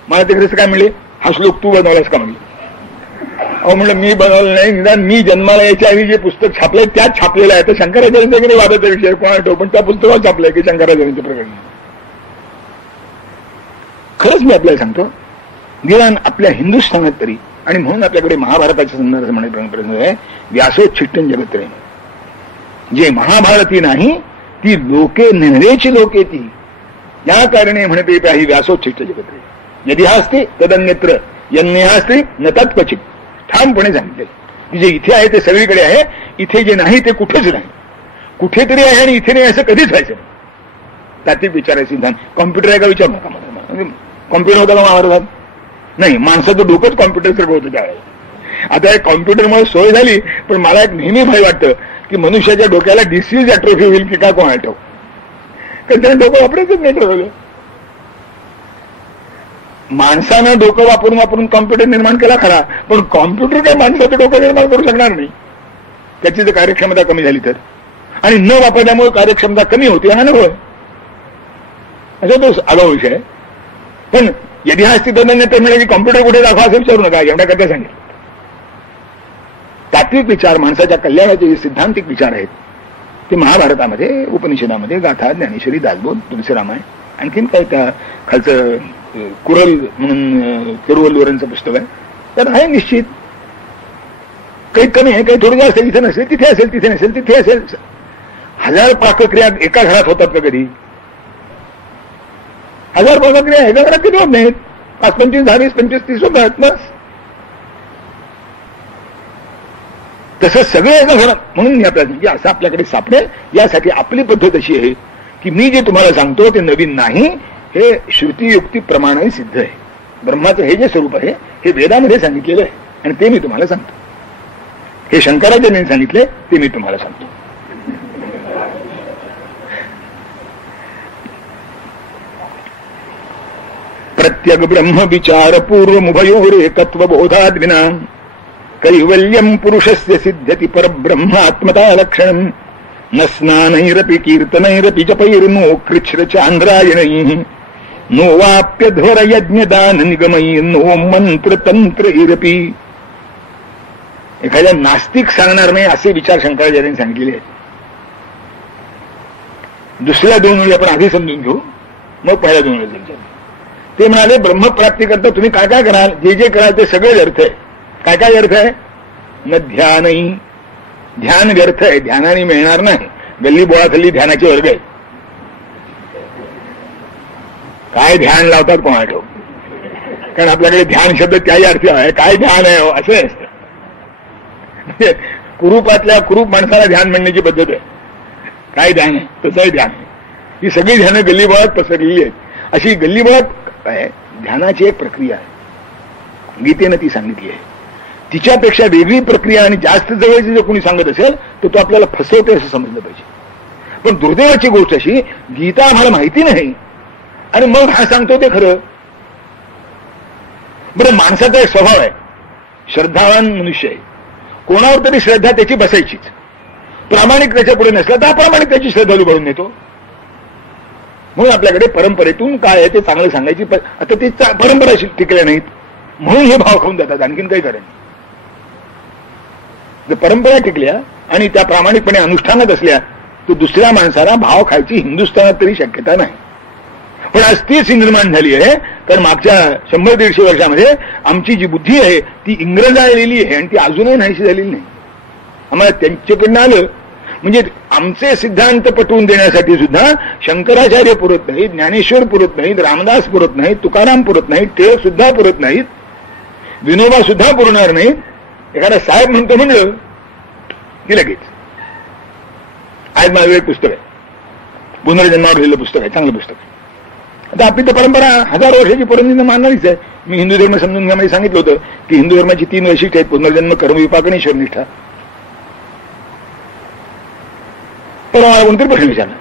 मला ते कसं काय म्हणले, हा श्लोक तू बनवलास का म्हणले. अहो म्हणलं मी बनवलं नाही, निदान मी जन्माला यायच्या आधी जे पुस्तक छापलंय त्यात छापलेलं आहे. तर शंकराचार्यांच्याकडे वादाचा विषय कोणा ठेव, पण त्या पुस्तकात छापलंय की शंकराचार्यांचं प्रकरण. खरंच मी आपल्याला सांगतो, निदान आपल्या हिंदुस्थानात तरी, आणि म्हणून आपल्याकडे महाभारताच्या संदर्भात म्हणण्याप्रमाणे आहे, व्यासोच्छिष्टन जगत्रे, जे महाभारती नाही ती लोके नव्हेची लोके ती, या कारणे म्हणते काही व्यासोच्छिष्ट जगत्रे. यदि असते तदन्यत्र यन्य असते न तत्क्वचित. ठामपणे सांगितले जे इथे आहे ते सगळीकडे आहे, इथे जे नाही ते कुठेच नाही. कुठेतरी आहे आणि इथे नाही असं कधीच व्हायचं नाही. तात्विक विचारायचं सिद्धांत. कॉम्प्युटर आहे का विचार नका मला. कॉम्प्युटर होता का महाभारतात? नाही, माणसाचं डोकंच कॉम्प्युटरसारखं होतं त्यावेळेला. आता कॉम्प्युटरमुळे सोय झाली, पण मला एक नेहमी भय वाटतं की मनुष्याच्या डोक्याला डिसीज अॅट्रोफी होईल की काय कोण आठव, कारण त्याने डोकं वापरायचंच नाही ठरवलं. माणसानं डोकं वापरून वापरून कॉम्प्युटर निर्माण केला खरा, पण कॉम्प्युटर काही माणसाचं डोकं निर्माण करू शकणार नाही. त्याची जर कार्यक्षमता कमी झाली तर, आणि न वापरल्यामुळे कार्यक्षमता कमी होती हा नव्हे, असा तो आगाऊ विषय. पण यदि हा स्थितीने तर मिळेल की कॉम्प्युटर कुठे दाखवा असं विचारू नका, एवढ्या करता सांगितलं. तात्विक विचार, माणसाच्या कल्याणाचे जे सिद्धांतिक विचार आहेत ते महाभारतामध्ये, उपनिषदामध्ये, गाथा, ज्ञानेश्वरी, दासबोध, तुलसी रामायण, आणखीन काय त्या खालचं कुरल म्हणून तिरुवल्लुवरांचं पुस्तक आहे, तर आहे निश्चित. काही कमी आहे, काही थोडी जास्त, इथे नसेल तिथे असेल, तिथे नसेल तिथे असेल. 1000 पाकक्रिया एका घरात होतात का कधी? 1000 पाकक्रिया एका घरात कधी होत नाहीत. 5, 25, 10, 20, 25, 30 होतात बस. तसं सगळं एका घरात. म्हणून आपल्याला असं आपल्याकडे सापडेल, यासाठी आपली पद्धत अशी आहे की मी जे तुम्हाला सांगतो ते नवीन नाही, हे श्रुतियुक्ती प्रमाणे सिद्ध आहे. ब्रह्माचं हे जे स्वरूप आहे हे वेदामध्ये सांगितलेलं आहे, आणि ते मी तुम्हाला सांगतो. हे शंकराचार्यांनी सांगितले, ते मी तुम्हाला सांगतो. प्रत्यग ब्रह्म विचार पूर्वमुभयोर एकत्व बोधाद विना कैवल्यम पुरुषस्य सिद्ध्यति परब्रह्म आत्मता लक्षणम न स्नानैरपि कीर्तनैरपि जपैर्नो कृच्छ्र चांद्रायणैः नो वाप्यध्वर यज्ञदान निगमैः नो मंत्र तंत्र इरपी. एखाद्या नास्तिक सांगणार नाही असे विचार शंकराचार्यांनी सांगितलेले आहेत. दुसऱ्या 2 वेळी आपण आधी समजून घेऊ, मग पहिल्या 2 वेळी. ते म्हणाले ब्रह्मप्राप्ती करता तुम्ही काय काय कराल, जे जे कराल ते सगळे व्यर्थ आहे. काय काय व्यर्थ आहे? न ध्यानही, ध्यान व्यर्थ आहे, ध्यानाने मिळणार नाही. गल्ली बोळाखाली ध्यानाचे वर्ग आहे. काय ध्यान लावतात कोण आठव, कारण आपल्याकडे ध्यान शब्द त्याही अर्थी आहे. काय ध्यान आहे असं असतं. कुरूपातल्या कुरूप माणसाला ध्यान म्हणण्याची पद्धत आहे. काय ध्यान आहे तसंही ध्यान आहे. ही सगळी ध्यानं गल्लीबोळात पसरलेली आहेत. अशी गल्लीबोळात काय ध्यानाची एक प्रक्रिया आहे, गीतेनं ती सांगितली आहे. तिच्यापेक्षा वेगळी प्रक्रिया आणि जास्त जवळची जर कोणी सांगत असेल तर तो आपल्याला फसवते असं समजलं पाहिजे. पण दुर्दैवाची गोष्ट अशी, गीता आम्हाला माहिती नाही आणि मग हा सांगतो ते खरं. बरं, माणसाचा एक स्वभाव आहे, श्रद्धावान मनुष्य आहे. कोणावर तरी श्रद्धा त्याची बसायचीच. प्रामाणिक त्याच्या पुढे नसला तर अप्रामाणिक त्याची श्रद्धा लुबाडून येतो. म्हणून आपल्याकडे परंपरेतून काय आहे ते चांगलं सांगायची, आता ते परंपरा टिकल्या नाहीत म्हणून हे भाव खाऊन जातात. आणखीन काही कारण नाही. जर परंपरा टिकल्या आणि त्या प्रामाणिकपणे अनुष्ठानात असल्या तर दुसऱ्या माणसाला भाव खायची हिंदुस्थानात तरी शक्यता नाही. पण आज तीच निर्माण झाली आहे. कारण मागच्या 100-150 वर्षामध्ये आमची जी बुद्धी आहे ती इंग्रज आलेली आहे आणि ती अजूनही नाहीशी झालेली नाही. आम्हाला त्यांच्याकडनं आलं म्हणजे आमचे सिद्धांत पटवून देण्यासाठी सुद्धा शंकराचार्य पुरत नाहीत, ज्ञानेश्वर पुरत नाहीत, रामदास पुरत नाहीत, तुकाराम पुरत नाहीत, टिळक सुद्धा पुरत नाहीत, विनोबा सुद्धा पुरणार नाहीत. एखादा साहेब म्हणतो म्हणलं की लगेच. आज माझं एक पुस्तक आहे, पुनर्जन्मावर लिहिलं पुस्तक आहे, चांगलं पुस्तक आहे. आता आपली तर परंपरा 1000 वर्षाची पुनर्जन्म मानणारीच आहे. मी हिंदू धर्म समजून घ्यामध्ये सांगितलं होतं की हिंदू धर्माची 3 वैशिष्ट्य आहेत: पुनर्जन्म, कर्मविपाक आणि ईश्वरनिष्ठा. तर मला कोणतरी प्रश्न विचारला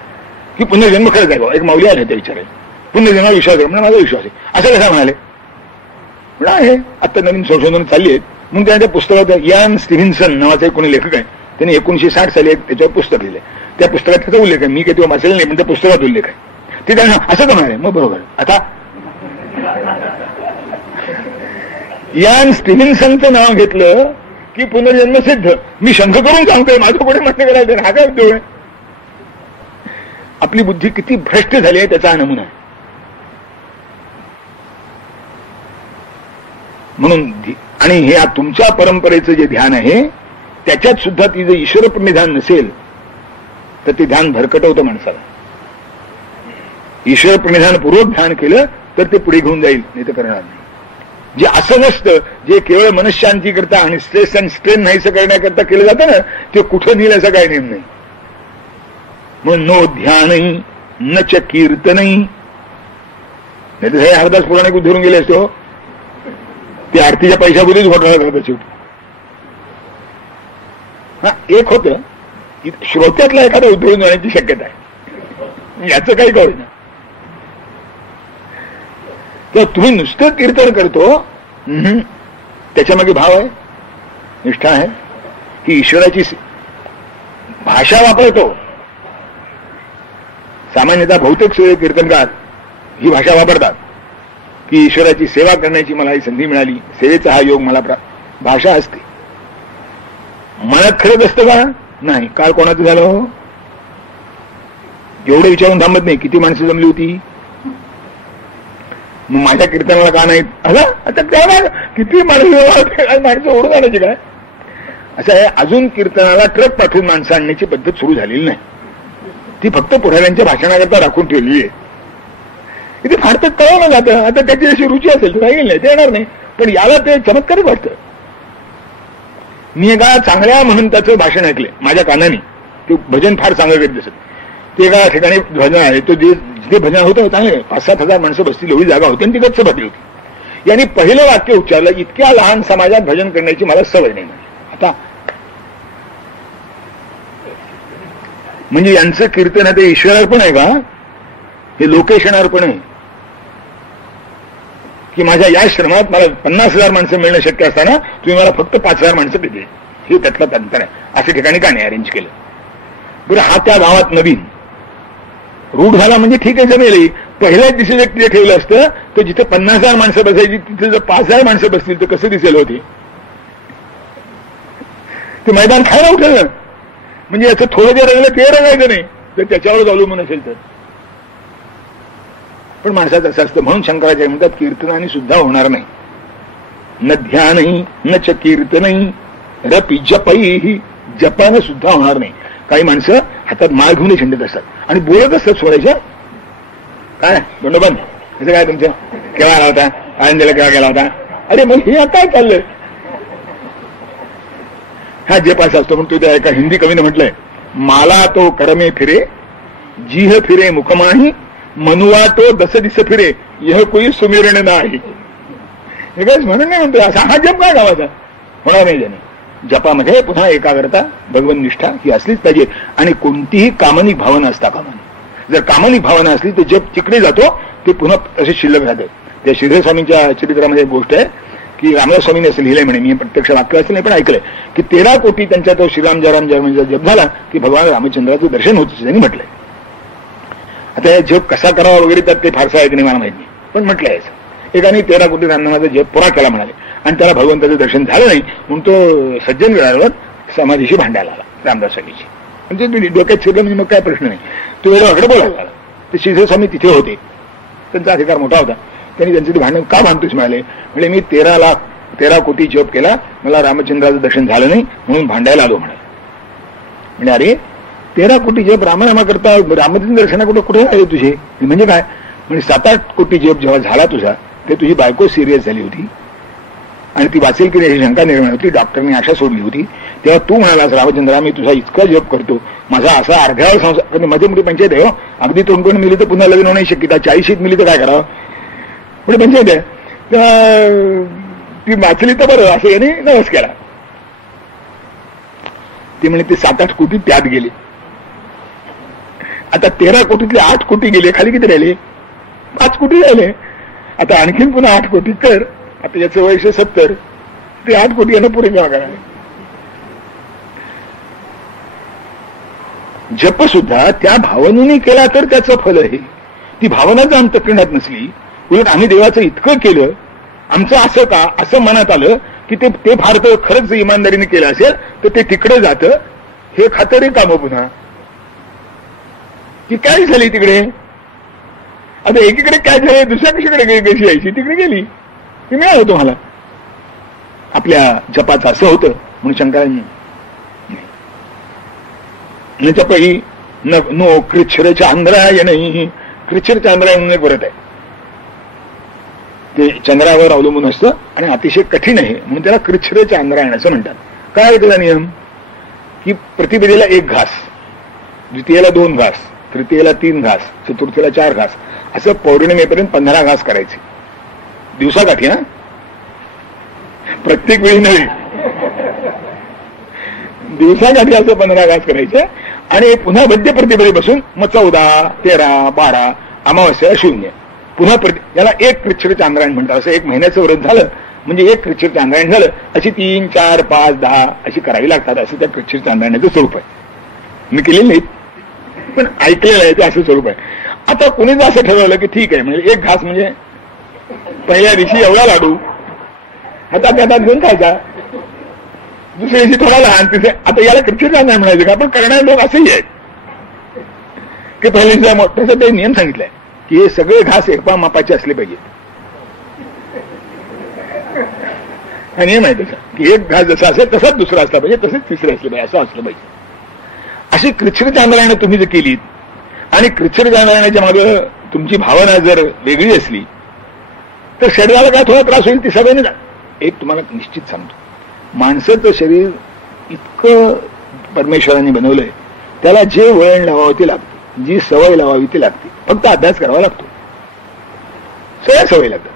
की पुनर्जन्म खरंच आहे का? एक माऊली आले ते विचारायला, पुनर्जन्मावर विश्वास आहे म्हणजे माझा विश्वास आहे असं कसा म्हणाले? म्हणजे आहे आता नवीन संशोधन चालली आहेत. म्हणून त्यांच्या पुस्तकात यान स्टीव्हन्सन नावाचा एक कोणी लेखक आहे, त्यांनी 1960 साली एक त्याच्यावर पुस्तक लिहिलंय. त्या पुस्तकात त्याचा उल्लेख आहे, मी काही तेव्हा वाचलेलं नाही पण त्या पुस्तकात उल्लेख आहे. ते त्यांना असं का म्हणाले? मग बरोबर. आता यान स्टीव्हन्सनचं नाव घेतलं की पुनर्जन्म सिद्ध. मी शंख करून सांगतोय, माझं कोणी म्हणणं करायचं हा काय उद्योग आहे? आपली बुद्धी किती भ्रष्ट झाली आहे त्याचा हा नमुना आहे. म्हणून आणि हे तुमच्या परंपरेचं जे ध्यान आहे त्याच्यात सुद्धा ती जर ईश्वर प्रणिधान नसेल तर ते ध्यान भरकटवतं माणसाला. ईश्वर प्रणिधानपूर्वक ध्यान केलं तर ते पुढे घेऊन जाईल, नाही तर करणार नाही. जे असं नसतं, जे केवळ मनशांती करता आणि स्ट्रेस अँड स्ट्रेन नाहीसं करण्याकरता केलं जातं ना, ते कुठं नेलं असा काही नेम नाही. म्हणून नो ध्यानही न च कीर्तनही. नाही तर हे हरदास पुराणिक उद्धरून गेले असतो, ते आरतीच्या पैशाबद्दलच घोटाळा करत शेवटी. हा एक होतं की श्रोत्यातला एखादा उद्धरून जाण्याची शक्यता आहे, याचं काही कळू ना. तर तुम्ही नुसतं कीर्तन करतो त्याच्यामागे भाव आहे, निष्ठा आहे की ईश्वराची भाषा वापरतो. सामान्यतः बहुतेक कीर्तनकार ही भाषा वापरतात की ईश्वराची सेवा करण्याची मला ही संधी मिळाली, सेवेचा हा योग मला भाषा असते. मनात खरंच असतं का? नाही. काल कोणाचं झालं हो? एवढं विचारून थांबत नाही किती माणसं जमली होती, मग माझ्या कीर्तनाला का नाहीत? आता काय किती माणसं ओढून आणायची काय? असं आहे. अजून कीर्तनाला ट्रक पाठवून माणसं आणण्याची पद्धत सुरू झालेली नाही, ती फक्त पुढाऱ्यांच्या भाषणाकरता राखून ठेवली आहे. इथे फार तर कळवलं जातं. आता त्याची जशी रुची असेल तर काही नाही, ते येणार नाही. पण याला ते चमत्कारिक वाटतं. मी एका चांगल्या महंताचं भाषण ऐकलंय माझ्या कानाने, ते भजन फार चांगलं करत दिसत. ते एका ठिकाणी भजन आहे, तो जिथे भजन होतं चांगले 5-7 हजार माणसं बसतील एवढी जागा होती आणि ती गच्च भरली होती. यांनी पहिलं वाक्य उच्चारलं, इतक्या लहान समाजात भजन करण्याची मला सवय नाही. आता म्हणजे यांचं कीर्तन आहे ते ईश्वरार्पण आहे का? हे लोकेशनार्पण आहे की माझ्या या श्रमात मला 50,000 माणसं मिळणं शक्य असताना तुम्ही मला फक्त 5,000 माणसं दिली, हे त्यातलं अंतर आहे. अशा ठिकाणी का नाही अरेंज केलं? बरं, हा त्या गावात नवीन रूढ झाला म्हणजे ठीक आहे, जमेल. पहिल्याच दिवशी जर तिथे ठेवलं असतं तर जिथे 50,000 माणसं बसायची तिथे जर 5,000 माणसं बसतील तर कसं दिसेल होते? ते मैदान खायला उठलं म्हणजे याचं थोडं जे रंगलं ते रंगायचं नाही, तर त्याच्यावर अवलंबून असेल तर. पण माणसाचं असं असतं. म्हणून शंकराचार्य म्हणतात कीर्तनाने सुद्धा होणार नाही. न ध्यानही न च कीर्तनही रपी जपही, जपानं सुद्धा होणार नाही. काही माणसं हातात माळ घेऊन झेंडत असतात आणि बोलत असतात सोडायच्या. काय दंडोबंद असं काय तुमचं केव्हा आला होता, आनंदीला केव्हा गेला होता? अरे मग हे काय चाललंय? हा जप असा असतो. पण तो त्या एका हिंदी कवीने म्हटलंय, माला तो करमे फिरे जीह फिरे मुखमाही, मनुवा तो दस दिस फिरे यह कोई सुमिरण नाही. हे काय म्हणून नाही म्हणतो असा हा जप काय गावाचा होणार नाही. ज्याने जपामध्ये पुन्हा एकाग्रता, भगवत निष्ठा ही असलीच पाहिजे आणि कोणतीही कामनिक भावना असता कामा नये. जर कामनिक भावना असली तर जप तिकडे जातो, ते पुन्हा तसे शिल्लक राहते. त्या श्रीधर स्वामींच्या चरित्रामध्ये एक गोष्ट आहे की रामदास स्वामींनी असं लिहिलंय, म्हणे मी प्रत्यक्ष वाक्य असं नाही पण ऐकलंय की 13 कोटी त्यांच्या तो श्रीराम जयराम जय म्हणजे जप झाला की भगवान रामचंद्राचं दर्शन होतं त्यांनी म्हटलंय. आता हे जप कसा करावा वगैरे त्यात ते फारसा आहे की नाही मला माहित नाही, पण म्हटलंय असं. एकाने 13 कोटी रामनामाचा जप पुरा केला म्हणाले आणि त्याला भगवंताचं दर्शन झालं नाही म्हणून तो सज्जन वेळावर समाधीशी भांडायला आला रामदास स्वामीची. म्हणजे डोक्यात शिरलं म्हणजे मग काय प्रश्न नाही. तो वेळेवर बोलायला आला. तर श्रीधर स्वामी तिथे होते त्यांचा अधिकार मोठा होता. त्यांनी त्यांचं ते भांडण का बांधतोच म्हणाले. म्हणजे मी 13 कोटी जप केला, मला रामचंद्राचं दर्शन झालं नाही म्हणून भांडायला आलो म्हणाले. म्हणजे अरे 13 कोटी जप रामनामा करता रामचंद्र दर्शनाकडे कुठे आले तुझे, म्हणजे काय म्हणजे 7-8 कोटी जप जेव्हा झाला तुझा, ते तुझी बायको सिरियस झाली होती आणि ती वाचेल की नाही शंका निर्माण होती, डॉक्टरने आशा सोडली होती, तेव्हा तू म्हणालास रामचंद्रा मी तुझा इतका जप करतो, माझा असा अर्ध्यावर संसार, मध्ये मोठी पंचायत आहे हो, अगदी तोंडकोण मिली तर पुन्हा लग्न होण्याची शक्यता, 40शीत मिली तर काय करावं, म्हणजे पंचायत आहे. ती वाचली तर बरं असं याने नवस केला. ती म्हणे ते 7-8 कोटी त्यात गेले. आता 13 कोटीतले 8 कोटी गेले, खाली किती राहिले, 5 कोटी राहिले. आता आणखीन पुन्हा 8 कोटी कर. आता याचं वय 70, ते 8 कोटी यांना पुरे केव्हा करावे. जप सुद्धा त्या भावनेने केला तर त्याचं फल आहे. ती भावना जर अंतःकरणात नसली, उलट आम्ही देवाचं इतकं केलं, आमचं असं का असं मनात आलं की ते फार तर खरंच इमानदारीने केलं असेल तर ते तिकडे जातं, हे खातं रे कामं पुन्हा. ती काय झाली तिकडे, आता एकीकडे काय झाले, दुसऱ्या कशाकडे कशी यायची, तिकडे गेली, ते मिळालं तुम्हाला. आपल्या जपाचं असं होतं म्हणून शंकरांनी न जपही नो कृच्छ्र चांद्राय नाही, कृच्छ्र चांद्राय म्हणून एक व्रत आहे, ते चंद्रावर अवलंबून असतं आणि अतिशय कठीण आहे म्हणून त्याला कृच्छ्र चांद्रायण असं म्हणतात. काय आहे त्याचा नियम की प्रतिपदेला 1 घास, द्वितीयेला 2 घास, तृतीयेला 3 घास, चतुर्थीला 4 घास, असं पौर्णिमेपर्यंत 15 घास करायचे दिवसाकाठी. हा प्रत्येक वेळी नव्हे, दिवसाकाठी असं 15 घास करायचे आणि पुन्हा मध्य प्रतिपदेपासून मग 14, 13, 12 अमावस्या 0 पुन्हा याला 1 कृच्छ्र चांद्रायण म्हणतात. असं 1 महिन्याचं व्रत झालं म्हणजे 1 कृच्छ्र चांद्रायण झालं. अशी 3, 4, 5, 10 अशी करावी लागतात. असं त्या कृच्छ्र चांद्रायणाचं स्वरूप आहे. मी केलेलं नाही पण ऐकलेलं आहे ते असं स्वरूप आहे. आता कोणीच असं ठरवलं की ठीक आहे म्हणजे 1 घास म्हणजे पहिल्या दिवशी एवढा लाडू हातात घेऊन खायचा, दुसऱ्या दिवशी थोडा लहान, तिथे आता याला कृच्छ्र चांद्रायण म्हणायचं का. पण करणारे लोक असेही आहेत की पहिल्या दिवशी मोठ्याचा ते नियम सांगितलाय की हे सगळे घास एकपा मापाचे असले पाहिजेत. हा नियम आहे त्याचा की 1 घास जसा असेल तसाच दुसरा असला पाहिजे, तसेच तिसरं असलं पाहिजे, असं असलं पाहिजे. अशी कृच्छ्र चांद्रायण तुम्ही जर केलीत आणि कृच्छ्र चांद्रायणाच्या मागे तुमची भावना जर वेगळी असली तर शरीराला काय थोडा त्रास होईल. ती सवय नाही. एक तुम्हाला निश्चित सांगतो, माणसाचं शरीर इतकं परमेश्वराने बनवलंय, त्याला जे वळण लावावं ते लागते, जी सवय लावावी ती लागते, फक्त अभ्यास करावा लागतो, सगळ्या सवय लागतात.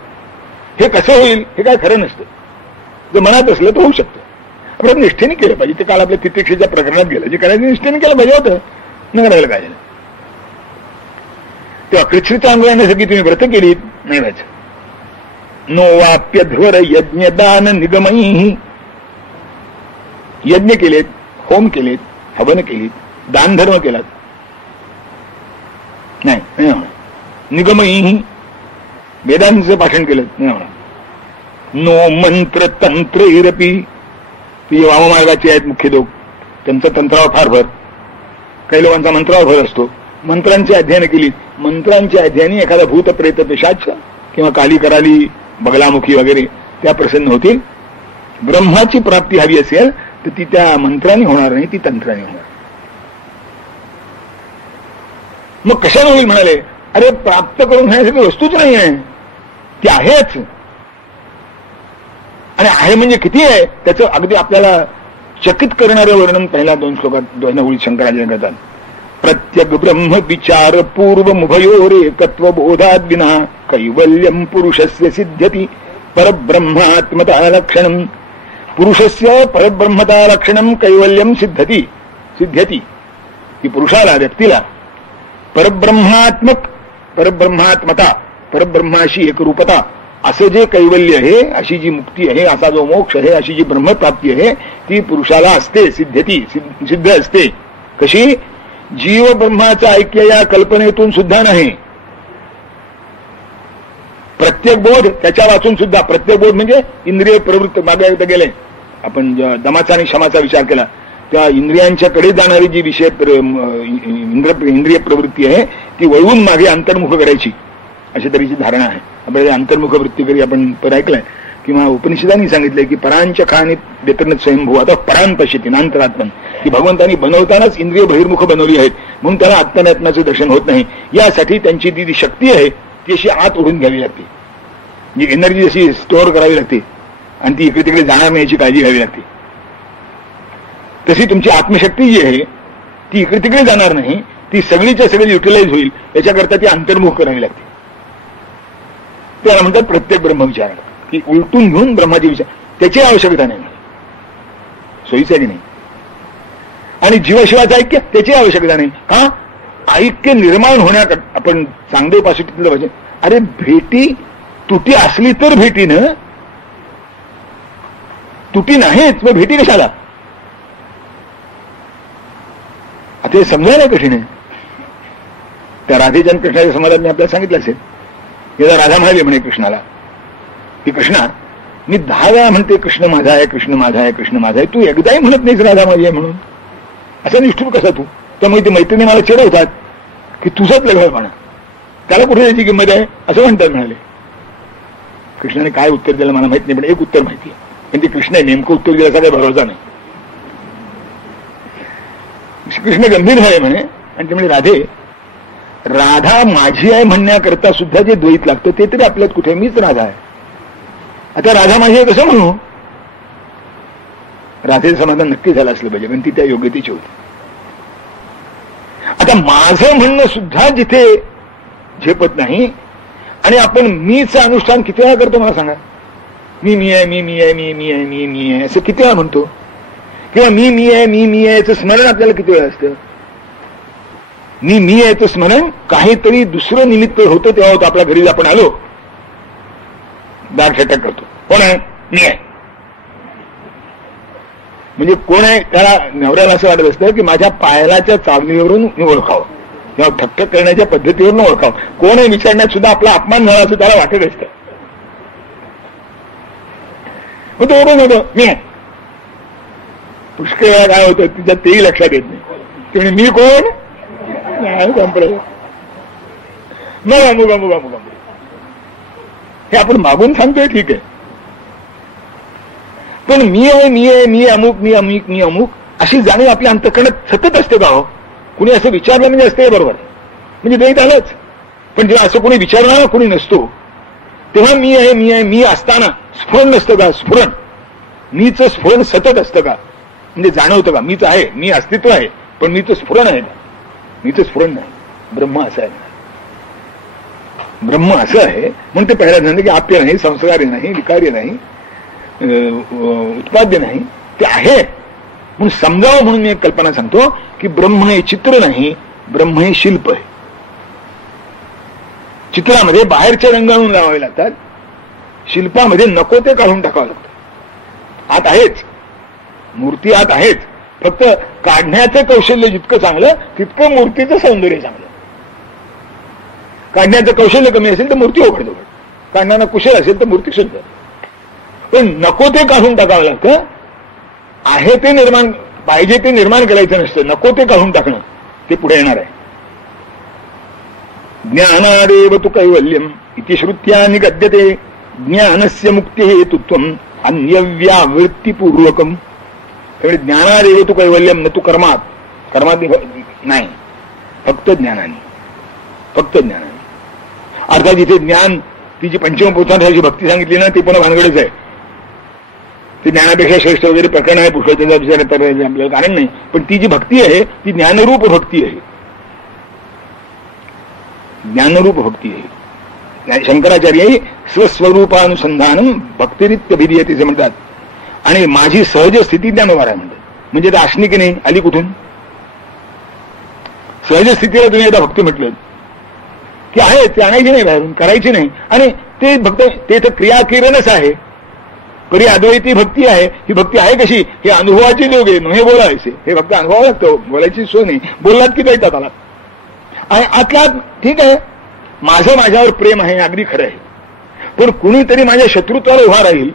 हे कसं होईल हे काय खरं नसतं. जर मनात असलं तर होऊ शकतं. आपण निष्ठेने केलं पाहिजे. ते काल आपल्या तितिक्षेच्या प्रकरणात गेलं, जे करायचं निष्ठेने केलं पाहिजे होतं, न करायला काय झालं. तेव्हा कृच्छ्र चांद्रायणासाठी तुम्ही व्रत केली नाही व्हायचं. नो वाप्यध्वर यज्ञ दान निगमही, यज्ञ केलेत, होम केलेत, हवन केलीत, दानधर्म केलात नाही होणार. निगमही वेदांचं पाठन केलं नाही होणार. नो मंत्र तंत्र इरपी, ती वाममार्गाचे आहेत मुख्य लोक, त्यांचं तंत्रावर फार भर, काही लोकांचा मंत्रावर भर असतो. मंत्रांची अध्ययन केली, मंत्रांच्या अध्ययनी एखादा भूत प्रेत पिशाच किंवा काली कराली बगलामुखी वगैरे त्या प्रसन्न होतील. ब्रह्माची प्राप्ती हवी असेल तर ती त्या मंत्राने होणार नाही, ती तंत्राने होणार. मग कशाने होईल म्हणाले. अरे प्राप्त करून घेण्यासाठी वस्तूच नाही आहे, ती आहेच. आणि आहे म्हणजे किती आहे त्याचं अगदी आपल्याला चकित करणारे वर्णन पहिल्या 2 श्लोकात 2 ओळीत शंकराचार्य करतात. प्रत्यग ब्रह्म विचार पूर्व मुभयोर एकत्व बोधाद विना कैवल्यम पुरुषस्य सिद्ध्यति परब्रह्मात्मता लक्षणम. पुरुषस्य परब्रह्मता लक्षणम कैवल्यम सिद्ध्यति. की पुरुषाला व्यक्तीला परब्रह्मात्मता परब्रह्माशी एकरूपता असं जे कैवल्य आहे, अशी जी मुक्ती आहे, असा जो मोक्ष आहे, अशी जी ब्रह्मप्राप्ती आहे ती पुरुषाला असते, सिद्ध असते. कशी. जीव ब्रह्माचं ऐक्य या कल्पनेतून सुद्धा नाही. प्रत्येक बोध त्याच्या वाचून सुद्धा. प्रत्येक बोध म्हणजे इंद्रिय प्रवृत्त. मागे गेले आपण दमाचा आणि क्षमाचा विचार केला त्या इंद्रियांच्याकडे जाणारी जी विषय इंद्रिय प्रवृत्ती आहे ती वळवून मागे अंतर्मुख करायची अशा तऱ्हेची धारणा आहे. आपल्याला अंतर्मुख वृत्ती आपण पर ऐकलंय किंवा उपनिषदांनी सांगितलंय की परांच्या खाणी देतन स्वयंभू, आता परान पश्यती नांतरात्मन, की भगवंतांनी बनवतानाच इंद्रिय बहिर्मुख बनवली आहेत म्हणून त्याला आत्मनात्म्याचं दर्शन होत नाही. यासाठी त्यांची जी शक्ती आहे ती अशी आत ओढून घ्यावी लागते, जी एनर्जी अशी स्टोअर करावी लागते आणि ती इकडे तिकडे जाणार नाही याची काळजी घ्यावी लागते. तशी तुमची आत्मशक्ती जी आहे ती इकडे तिकडे जाणार नाही, ती सगळीच्या सगळी युटिलाइज होईल याच्याकरता ती अंतर्मुख करावी लागते. त्याला म्हणतात प्रत्येक ब्रह्मविचार, की उलटून घेऊन ब्रह्माची विचार, त्याची आवश्यकता नाही, सोयीसाठी नाही. आणि जीवशिवाचं ऐक्य त्याची आवश्यकता नाही. का? ऐक्य निर्माण होण्याकरता आपण चांगले पासून पाहिजे. अरे भेटी तुटी असली तर भेटी ना, तुटी नाहीच मग भेटी कशाला? आता हे समजायला कठीण आहे. त्या राधेच्या कृष्णाच्या समाजात मी आपल्याला सांगितलं असेल, एकदा राधा म्हणाली म्हणे कृष्णाला की कृष्णा, मी 10 वेळा म्हणते कृष्ण माझा आहे, कृष्ण माझा आहे, कृष्ण माझा आहे, तू एकदाही म्हणत नाहीस राधा माझी आहे म्हणून. असा निष्ठुर कसा तू? त्यामुळे ती मैत्रिणी मला चिडवतात की तुझंच लढवपणा, त्याला कुठे त्याची किंमत आहे असं म्हणतात म्हणाले. कृष्णाने काय उत्तर दिलं मला माहित नाही, पण एक उत्तर माहिती आहे, पण ते कृष्ण नेमकं उत्तर दिल्याचा काही भरोसा नाही. कृष्ण गंभीर झाले म्हणे आणि ते म्हणे राधे, राधा माझी आहे म्हणण्याकरता सुद्धा जे द्वैत लागतं ते तरी आपल्यात कुठे, मीच राधा आहे. आता राधा माझी आहे कसं म्हणू? राधेचं समाधान नक्की झालं असलं पाहिजे, पण ती त्या योग्यतेची होती. आता माझं म्हणणं सुद्धा जिथे झेपत नाही आणि आपण मीचं अनुष्ठान किती वेळा करतो मला सांगा? मी आहे, मी आहे, मी आहे असं किती वेळा म्हणतो? किंवा मी आहे याचं स्मरण आपल्याला किती वेळा असतं? मी याचं स्मरण काहीतरी दुसरं निमित्त होतं तेव्हा होतं. आपल्या घरी आपण आलो, दार छटक करतो, कोण आहे? मी आहे. म्हणजे कोण आहे? त्याला नवऱ्याला असं वाटत असतं की माझ्या पायालाच्या चालणीवरून मी ओळखावं किंवा ठकठक करण्याच्या पद्धतीवरून ओळखावं. कोण आहे विचारण्यात सुद्धा आपला अपमान झाला असं त्याला वाटत असतं. मग तो ओळखून होतो मी आहे. पुष्कळ वेळा काय होतं तिच्या तेही लक्षात येत नाही. ती म्हणजे मी कोण? संप्रदाय मग अमुक अमुक अमुक अमुक हे आपण मागून सांगतोय, ठीक आहे, पण मी आहे, मी अमुक अशी जाणीव आपल्या अंतःकरणात सतत असते का हो? कुणी असं विचारलं म्हणजे असते बरोबर, म्हणजे द्वैत आलंच. पण जेव्हा असं कोणी विचारणार कोणी नसतो तेव्हा मी असताना स्फुरण नसतं का? स्फुरण, मीच स्फुरण सतत असतं का? म्हणजे जाणवतं का मीच आहे, मी अस्तित्व आहे, पण मीच स्फुरण आहे का? मीच स्फुरण नाही. ब्रह्म असं आहे, ब्रह्म असं आहे म्हणून ते पहिल्या सांगते की आप्य नाही, संस्कार्य नाही, विकार्य नाही, उत्पाद्य नाही, ते आहे म्हणून समजावं म्हणून मी एक कल्पना सांगतो की ब्रह्म हे चित्र नाही, ब्रह्म हे शिल्प आहे. चित्रामध्ये बाहेरच्या रंगावून लावावे लागतात, शिल्पामध्ये नको ते काढून टाकावं लागतं. आत आहेच, मूर्ती आत आहेच, फक्त काढण्याचं कौशल्य जितकं चांगलं तितकं मूर्तीचं सौंदर्य चांगलं. काढण्याचं कौशल्य कमी असेल तर मूर्ती ओघडतो, काढण्याला कुशल असेल तर मूर्ती सुद्धा. पण नको ते काढून टाकावं लागतं. आहे ते निर्माण, पाहिजे ते निर्माण करायचं नसतं, नको ते काढून टाकणं ते पुढे येणार आहे. ज्ञानादेव तु कैवल्यम इति श्रुत्या निगद्यते ज्ञानस्य मुक्ती हेतुत्वम अन्यव्यावृत्तीपूर्वकम. त्यामुळे ज्ञानादेव तु कैवल्यम न तू कर्मात, कर्मात नाही, फक्त ज्ञानाने, फक्त ज्ञानाने. अर्थात जिथे ज्ञान, ती जी पंचमभूतांची भक्ती सांगितली ना ती पण भानगडच आहे. ती ज्ञानापेक्षा श्रेष्ठ वगैरे प्रकरण आहे, पुष्कळतेचा विचार आपल्याला कारण नाही, पण ती जी भक्ती आहे ती ज्ञानरूप भक्ती आहे, ज्ञानरूप भक्ती आहे. शंकराचार्य स्वस्वरूपानुसंधानम भक्तिरित्यभिधीयते असे म्हणतात. आणि माझी सहज स्थिती ज्ञानोभार आहे म्हणतात. म्हणजे ते असणी की नाही आली कुठून? सहज स्थितीला तुम्ही एकदा भक्ती म्हटलं की आहे, ते आणायची नाही बाहेरून, करायची नाही, आणि ते भक्त ते तर क्रियाकिरणच आहे. परी अद्वैती भक्ती आहे. ही भक्ती आहे कशी? हे अनुभवाची जोग आहे, हे बोलायचे, हे फक्त अनुभवावं लागतं, बोलायची सोय नाही. बोललात की जायचं त्याला. आणि आतला ठीक आहे, माझं माझ्यावर प्रेम आहे, अगदी खरं आहे, पण कुणीतरी माझ्या शत्रुत्वाला उभा राहील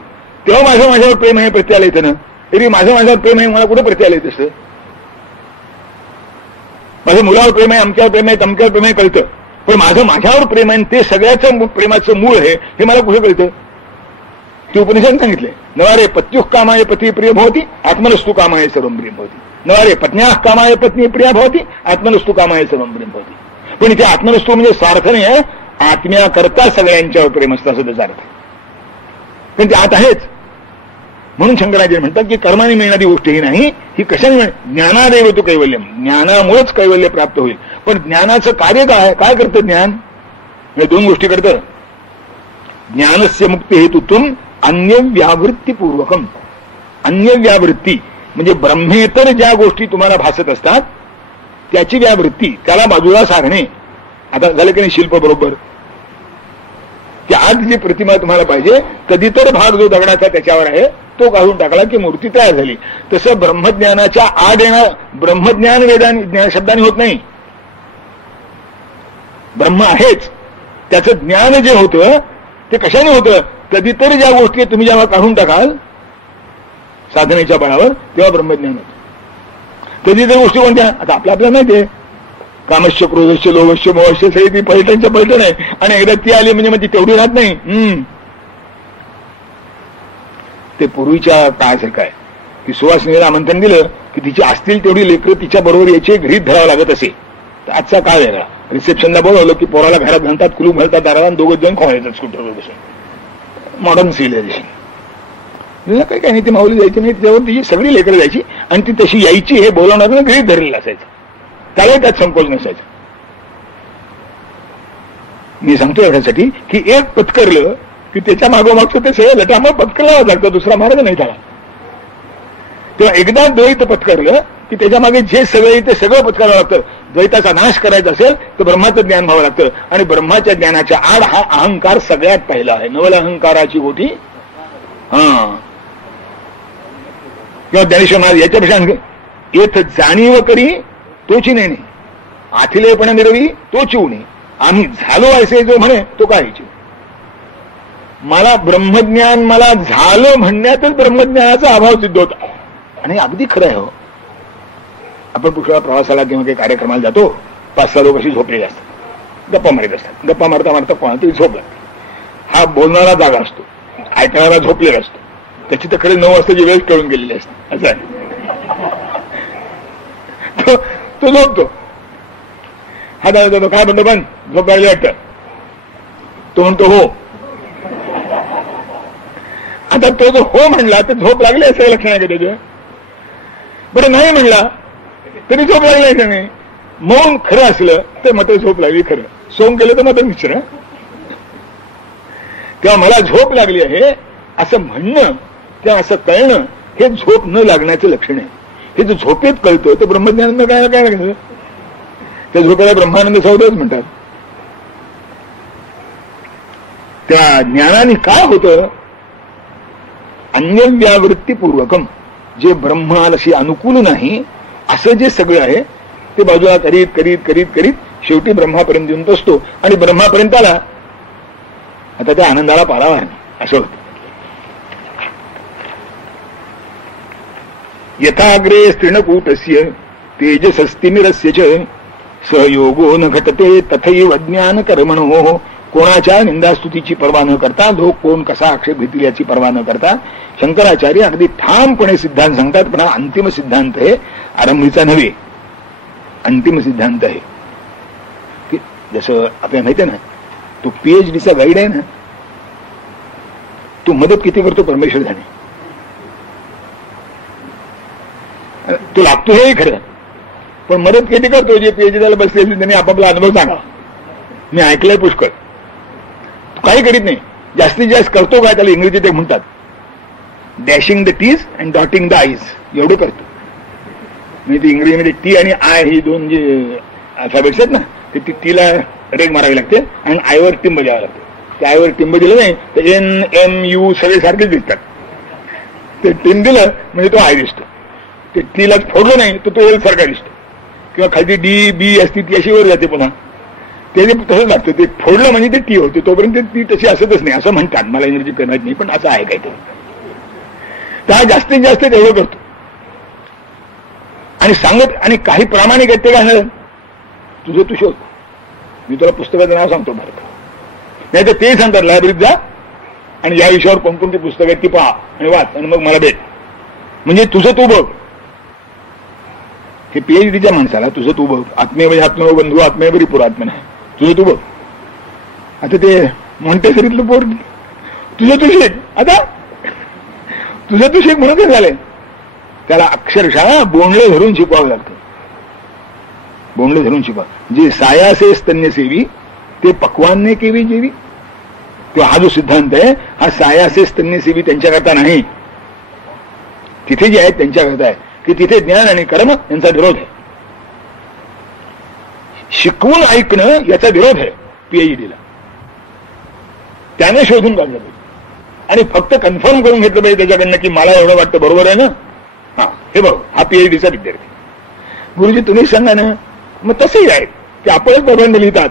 तेव्हा माझं माझ्यावर प्रेम आहे प्रत्याला येतं ना. तरी माझं माझ्यावर प्रेम आहे मला कुठं प्रत्याला येत असतं? माझं मुलावर प्रेम आहे, अमक्यावर प्रेम आहे, तमक्यावर प्रेम आहे कळतं, पण माझं माझ्यावर प्रेम आहे, ते सगळ्याचं प्रेमाचं मूळ आहे हे मला कुठे कळतं? ते उपनिषद सांगितले, नवारे पत्युः कामाय पती प्रिय भवती आत्मनस्तु कामाय सर्वं प्रिय भवती, नवारे पत्न्याः कामाय पत्नी प्रिया भवती आत्मनस्तु कामाय सर्वं प्रिय भवती. पण इथे आत्मनस्तु म्हणजे स्वार्थ नाही आहे, आत्म्याकरता सगळ्यांच्यावर प्रेम असतं असं त्याचा अर्थ. पण ते आत आहेच. म्हणून शंकराचार्य म्हणतात की कर्माने मिळणारी गोष्ट ही नाही, ही कशाने मिळेल? ज्ञानादेव तू कैवल्यम, ज्ञानामुळेच कैवल्य प्राप्त होईल. पण ज्ञानाचं कार्य काय करतं ज्ञान? हे दोन गोष्टी करतं. ज्ञानस्य मुक्ती हेतुत्वम अन्य व्यावृत्तीपूर्वकम. अन्य व्यावृत्ती म्हणजे ब्रह्मेतर ज्या गोष्टी तुम्हाला भासत असतात त्याची व्यावृत्ती, त्याला बाजूला सारणे. आता झालं की नाही शिल्प बरोबर, की आज जी प्रतिमा तुम्हाला पाहिजे, कधी तर भाग जो दगडाचा त्याच्यावर आहे तो काढून टाकला की मूर्ती तयार झाली. तसं ब्रह्मज्ञानाच्या आड येणार ब्रह्मज्ञान वेदाने शब्दाने होत नाही. ब्रह्म आहेच, त्याचं ज्ञान जे होतं ते कशाने होतं? कधीतरी ज्या गोष्टी तुम्ही जेव्हा काढून टाकाल साधनेच्या बळावर तेव्हा ब्रह्मज्ञान होतं. कधीतरी गोष्टी कोणत्या? आता आपल्याला माहितीये, कामश्य क्रोधश्य लोभश्य मोहश्य सगळी ती पैठणच्या पैठण आहे, आणि एकदा ती आली म्हणजे मग ती तेवढी राहत नाही. ते पूर्वीच्या काळासारखं आहे की सुवासिनीला आमंत्रण दिलं की तिची असतील तेवढी लेकरं तिच्या बरोबर यायची, घरीच धरावं लागत असे. तर आजचा काळ वेगळा. रिसेप्शनला बोलवलं की पोराला घरात घालतात, कुलूप घालतात दाराला, दोघं जण खाऊन येतात स्कूटरवर बसून. Modern civilisation. काही काही नाही, ती माऊली जायची नाही, त्यावर तिची सगळी लेकरं जायची आणि ती तशी यायची हे बोलवणाऱ्यानं घरीच धरलेलं असायचं. त्यालाही त्यात संकोच नसायचा. मी सांगतो एवढ्यासाठी की एक पत्करलं की त्याच्या मागोमागचं ते सगळं लटामं पत्करावं लागतं, दुसरा मार्ग नाही त्याला. तेव्हा एकदा द्वैत पत्करलं की त्याच्या मागे जे सगळे ते सगळं पत्करावं लागतं. द्वैताचा नाश करायचा असेल तर ब्रह्माचं ज्ञान व्हावं लागतं, आणि ब्रह्माच्या ज्ञानाच्या आड हा अहंकार सगळ्यात पहिला आहे. नवल अहंकाराची गोटी. किंवा ज्ञानेश्वर महाराज याच्यापेक्षा येथ जाणीव करी तोची नाही, आथिलेपण मिरवी तो चिवणे, आम्ही झालो ऐसे जो म्हणे तो काय. मला ब्रह्मज्ञान मला झालं म्हणण्यातच ब्रह्मज्ञानाचा अभाव सिद्ध होता. आणि अगदी खरं आहे. हो, आपण पुष्कळ प्रवासाला किंवा काही कार्यक्रमाला जातो, 5-6 लोक अशी झोपलेली असतात, गप्पा मारत असतात. गप्पा मारता मारता कोणातरी झोप लागते. हा बोलणारा जागा असतो, ऐकणारा झोपलेला असतो. त्याची तर खरं 9 वाजताची वेळ टळून गेलेली असते. असं आहे. तो झोपतो. हा दादा काय म्हणतो, पण झोप लागली वाटतं. तो म्हणतो हो. आता तो जो हो म्हणला तर झोप लागली असं लक्षण आहे का त्याचं? बरं नाही म्हणला तरी झोप लागली का नाही? मौन खरं असलं तर मात्र झोप लागली खरं, सोंग केलं तर मात्र मिश्र. तेव्हा मला झोप लागली आहे असं म्हणणं किंवा असं कळणं हे झोप न लागण्याचं लक्षण आहे. हे जर झोपेत कळतं तर ब्रह्मज्ञान काय काय लागतं? त्या झोपेला ब्रह्मानंद सौदच म्हणतात. त्या ज्ञानाने काय होतं? अन्य व्यावृत्तीपूर्वकम, जे ब्रह्मालाशी अनुकूल नाही असं जे सगळं आहे ते बाजूला करीत करीत करीत करीत शेवटी ब्रह्मापर्यंत येऊन असतो. आणि ब्रह्मापर्यंत आला आता त्या आनंदाला पारावा आहे असं होतं. यथाग्रे स्त्रीणकूटस्य तेजसस्तिमिरस्य च सहयोगो न घटते तथैव ज्ञान कर्मणो. कोणाच्या निंदास्तुतीची पर्वा न करता, लोक कोण कसा आक्षेप घेतील याची पर्वा न करता शंकराचार्य अगदी ठामपणे सिद्धांत सांगतात. पण हा अंतिम सिद्धांत आहे, आरंभीचा नव्हे, अंतिम सिद्धांत आहे. की जसं आपल्याला माहिती आहे ना, तो PhDचा गाईड आहे ना, तो मदत किती करतो परमेश्वर झाले. तो लागतो हे खरं, पण मदत किती करतो? जे PhDला बसलेले त्यांनी आपापला अनुभव सांगा. मी ऐकलंय पुष्कळ. काही करीत नाही, जास्तीत जास्त करतो काय त्याला इंग्रजीत एक म्हणतात dashing the T's and dotting the I's. एवढं करतो. म्हणजे इंग्रजीमध्ये टी आणि आय ही दोन जे अल्फाबेट्स आहेत ना, ते टीला रेग मारावी लागते आणि आयवर टिंब द्यावं लागतं. त्या आयवर टिंब दिलं नाही तर NMU सगळे सारखेच दिसतात. ते टिंब दिलं म्हणजे तो आय दिसतो. ते टीला फोडलं नाही तर तो एल सारखा दिसतो. किंवा खाली DB असती ती अशी वर जाते पुन्हा. ते तसंच लागतं. ते फोडलं म्हणजे ते टी होते. तोपर्यंत ती तशी असतच नाही असं म्हणतात. मला इंग्रजी करणार नाही पण असं आहे काहीतरी. त्या जास्तीत जास्त तेवढं करतो आणि सांगत. आणि काही प्रामाणिक आहेत ते काय तुझं तू शोध. मी तुला पुस्तकाचं नाव सांगतो बरं का, नाही तर ते सांगतात लायब्ररीत जा आणि या विषयावर कोणकोणती पुस्तकं आहेत ती पहा आणि वाच आणि मग मला भेट. म्हणजे तुझं तू बघ. हे पीएचडीच्या माणसाला तुझं तू बघ. आत्मीय म्हणजे आत्मयो बंधू आत्मीय बरी पुरात्मा नाही, तुझं तू बघ. आता ते मॉन्टेसरीतलं पोर तुझं तू शेक, आता तुझं तू शेक म्हणून काय झालंय, त्याला अक्षरशः बोंडले धरून शिकवावं लागतं. बोंडले धरून शिकवा. जे सायासे स्तन्यसेवी ते पक्वान्ने केवी जेवी. तो हा जो सिद्धांत आहे हा सायासे स्तन्यसेवी त्यांच्याकरता नाही, तिथे जे आहेत त्यांच्याकरता आहे की तिथे ज्ञान आणि कर्म यांचा विरोध आहे. शिकवून ऐकणं याचा विरोध आहे पीएचडीला. त्याने शोधून काढलं पाहिजे आणि फक्त कन्फर्म करून घेतलं पाहिजे त्याच्याकडनं की मला एवढं वाटतं बरोबर आहे ना, हा हे बरोबर, हा पीएचडीचा विद्यार्थी. गुरुजी तुम्ही सांगा ना. मग तसंही आहे की आपणच प्रबंध लिहितात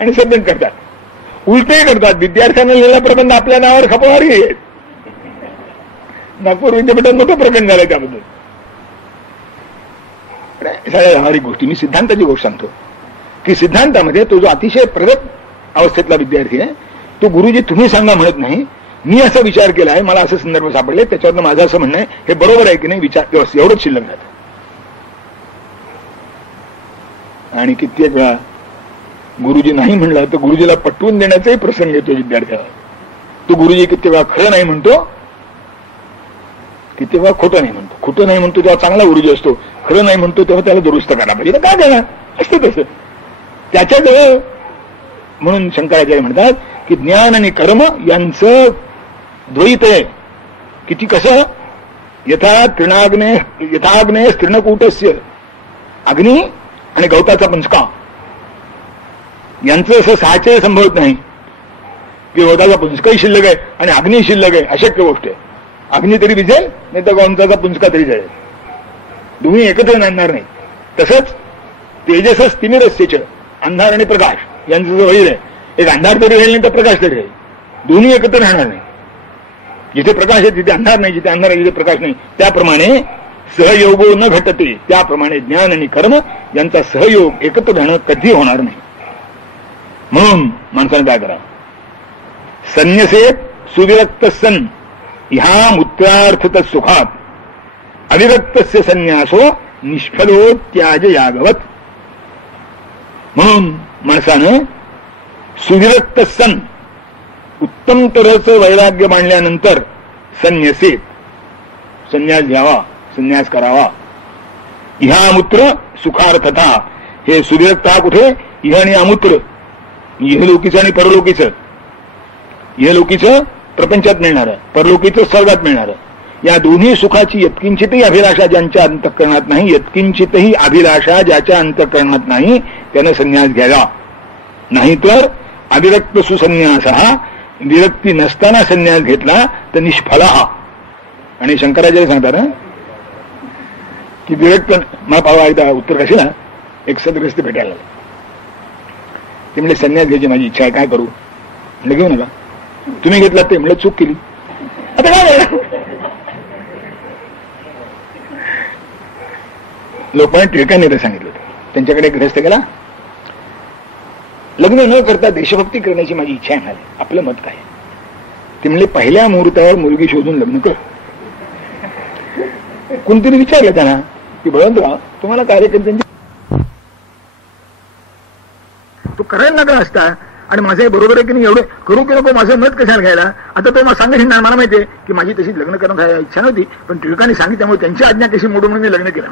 आणि सबमिट करतात, उलटही करतात. विद्यार्थ्यांना लिहिलेला प्रबंध आपल्या नावावर खपवणारी आहेत. नागपूर विद्यापीठात मोठं प्रकरण झालंय त्याबद्दल. सगळ्या व्यावहारिक गोष्टी, मी सिद्धांताची गोष्ट सांगतो की सिद्धांतामध्ये तो जो अतिशय प्रगत अवस्थेतला विद्यार्थी आहे तो गुरुजी तुम्ही सांगा म्हणत नाही, मी असा विचार केला आहे, मला असं संदर्भ सापडले, त्याच्यावरनं माझं असं म्हणणं आहे, हे बरोबर आहे की नाही विचार, एवढंच शिल्लक झालं. आणि कित्येक वेळा गुरुजी नाही म्हणला तर गुरुजीला पटवून देण्याचाही प्रसंग येतो विद्यार्थ्याला. तो गुरुजी कित्येक वेळा खरं नाही म्हणतो, कित्येक वेळा खोटं नाही म्हणतो. खोटं नाही म्हणतो तेव्हा चांगला गुरुजी असतो, खरं नाही म्हणतो तेव्हा त्याला दुरुस्त करा पाहिजे. काय देणार असतं तसं त्याच्याजवळ. म्हणून शंकराचार्य म्हणतात की ज्ञान आणि कर्म यांचं द्वैत आहे. किती कसं, यथाग्ने तृणकूटस्य, अग्नी आणि गवताचा पंचका यांचं असं साहचर्य संभवत नाही की गवताचा पुंजकाही शिल्लक आहे आणि अग्नी शिल्लक आहे, अशक्य गोष्ट आहे. अग्नी तरी विझेल नाही तर गवताचा पुंजका तरी जळेल, दोन्ही एकत्र नांदणार नाही. तसंच तेजसच तिमिरस्यच, अंधार आणि प्रकाश यांचं जो वैर आहे, एक अंधार तरी राहील नाही तर प्रकाश तरी राहील, दोन्ही एकत्र राहणार नाही. जिथे प्रकाश आहे तिथे अंधार नाही, जिथे अंधार आहे तिथे प्रकाश नाही. त्याप्रमाणे सहयोगो न घटते, त्याप्रमाणे ज्ञान आणि कर्म यांचा सहयोग एकत्र राहणं कधी होणार नाही. म्हणून माणसाने काय करावं, संन्यसेत सुविरक्त सन ह्या मूत्रार्थ सुखात अविरक्तस्य संन्यासो निष्फलो त्याज यागवत. म्हणून माणसानं सुविरक्त सन, उत्तम तऱ्हेचं वैराग्य मांडल्यानंतर संन्यसेत, संन्यास घ्यावा, संन्यास करावा. ह्या मूत्र सुखार्थता, हे सुविरक्त हा कुठे, इह आणि अमूत्र, इहलोकीचं आणि परलोकीचं. इहलोकीचं प्रपंचात मिळणारं, परलोकीचं स्वर्गात मिळणारं. या दोन्ही सुखाची यत्किंचितही अभिलाषा ज्यांच्या अंतःकरणात नाही, यत्किंचितही अभिलाषा ज्याच्या अंतःकरणात नाही त्यानं संन्यास घ्यावा. नाहीतर अविरक्त सुसंन्यास हा, विरक्ती नसताना संन्यास घेतला तर निष्फला. आणि शंकराचार्य सांगतात ना की विरक्त, मला पावा एकदा उत्तर काशीला एक सद्ग्रस्त भेटायला लागला. ते म्हणजे संन्यास घ्यायची माझी इच्छा आहे, काय करू म्हणजे. घेऊ नका, तुम्ही घेतलात ते म्हणजे चूक केली, आता काय. लोकांनी टिळकांनी सांगितलं होतं, त्यांच्याकडे ग्रस्त गेला, लग्न न करता देशभक्ती करण्याची माझी इच्छा आहे म्हणाली. आपलं मत काय. ते म्हणले पहिल्या मुहूर्तावर मुलगी शोधून लग्न कर. कोणतरी विचारलं त्यांना की बळवंतराव तुम्हाला कार्यकर्त्यांची तो करायला नका असता आणि माझं बरोबर आहे की नाही, एवढं करू की नको माझं मत कशाला घ्यायला. आता तो मग सांगायचं ना, मला माहितीये की माझी तशी लग्न करून इच्छा नव्हती, पण टिळकांनी सांगितल्यामुळे त्यांची आज्ञा कशी मोडून म्हणून मी लग्न केलं.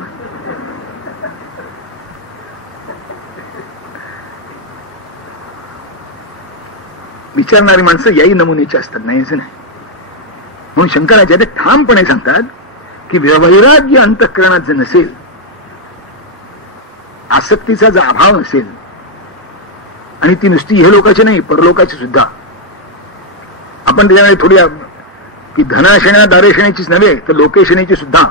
विचारणारी माणसं याही नमुनेची असतात, नाही असं नाही. म्हणून शंकराचार्य ठामपणे सांगतात की वैराग्य अंतःकरणात जर नसेल, आसक्तीचा जर अभाव नसेल, आणि ती नुसती हे लोकांची नाही परलोकाची सुद्धा, आपण त्याच्यामध्ये थोडी की धनाशना दारेशण्याचीच नव्हे तर लोकेशनेची सुद्धा.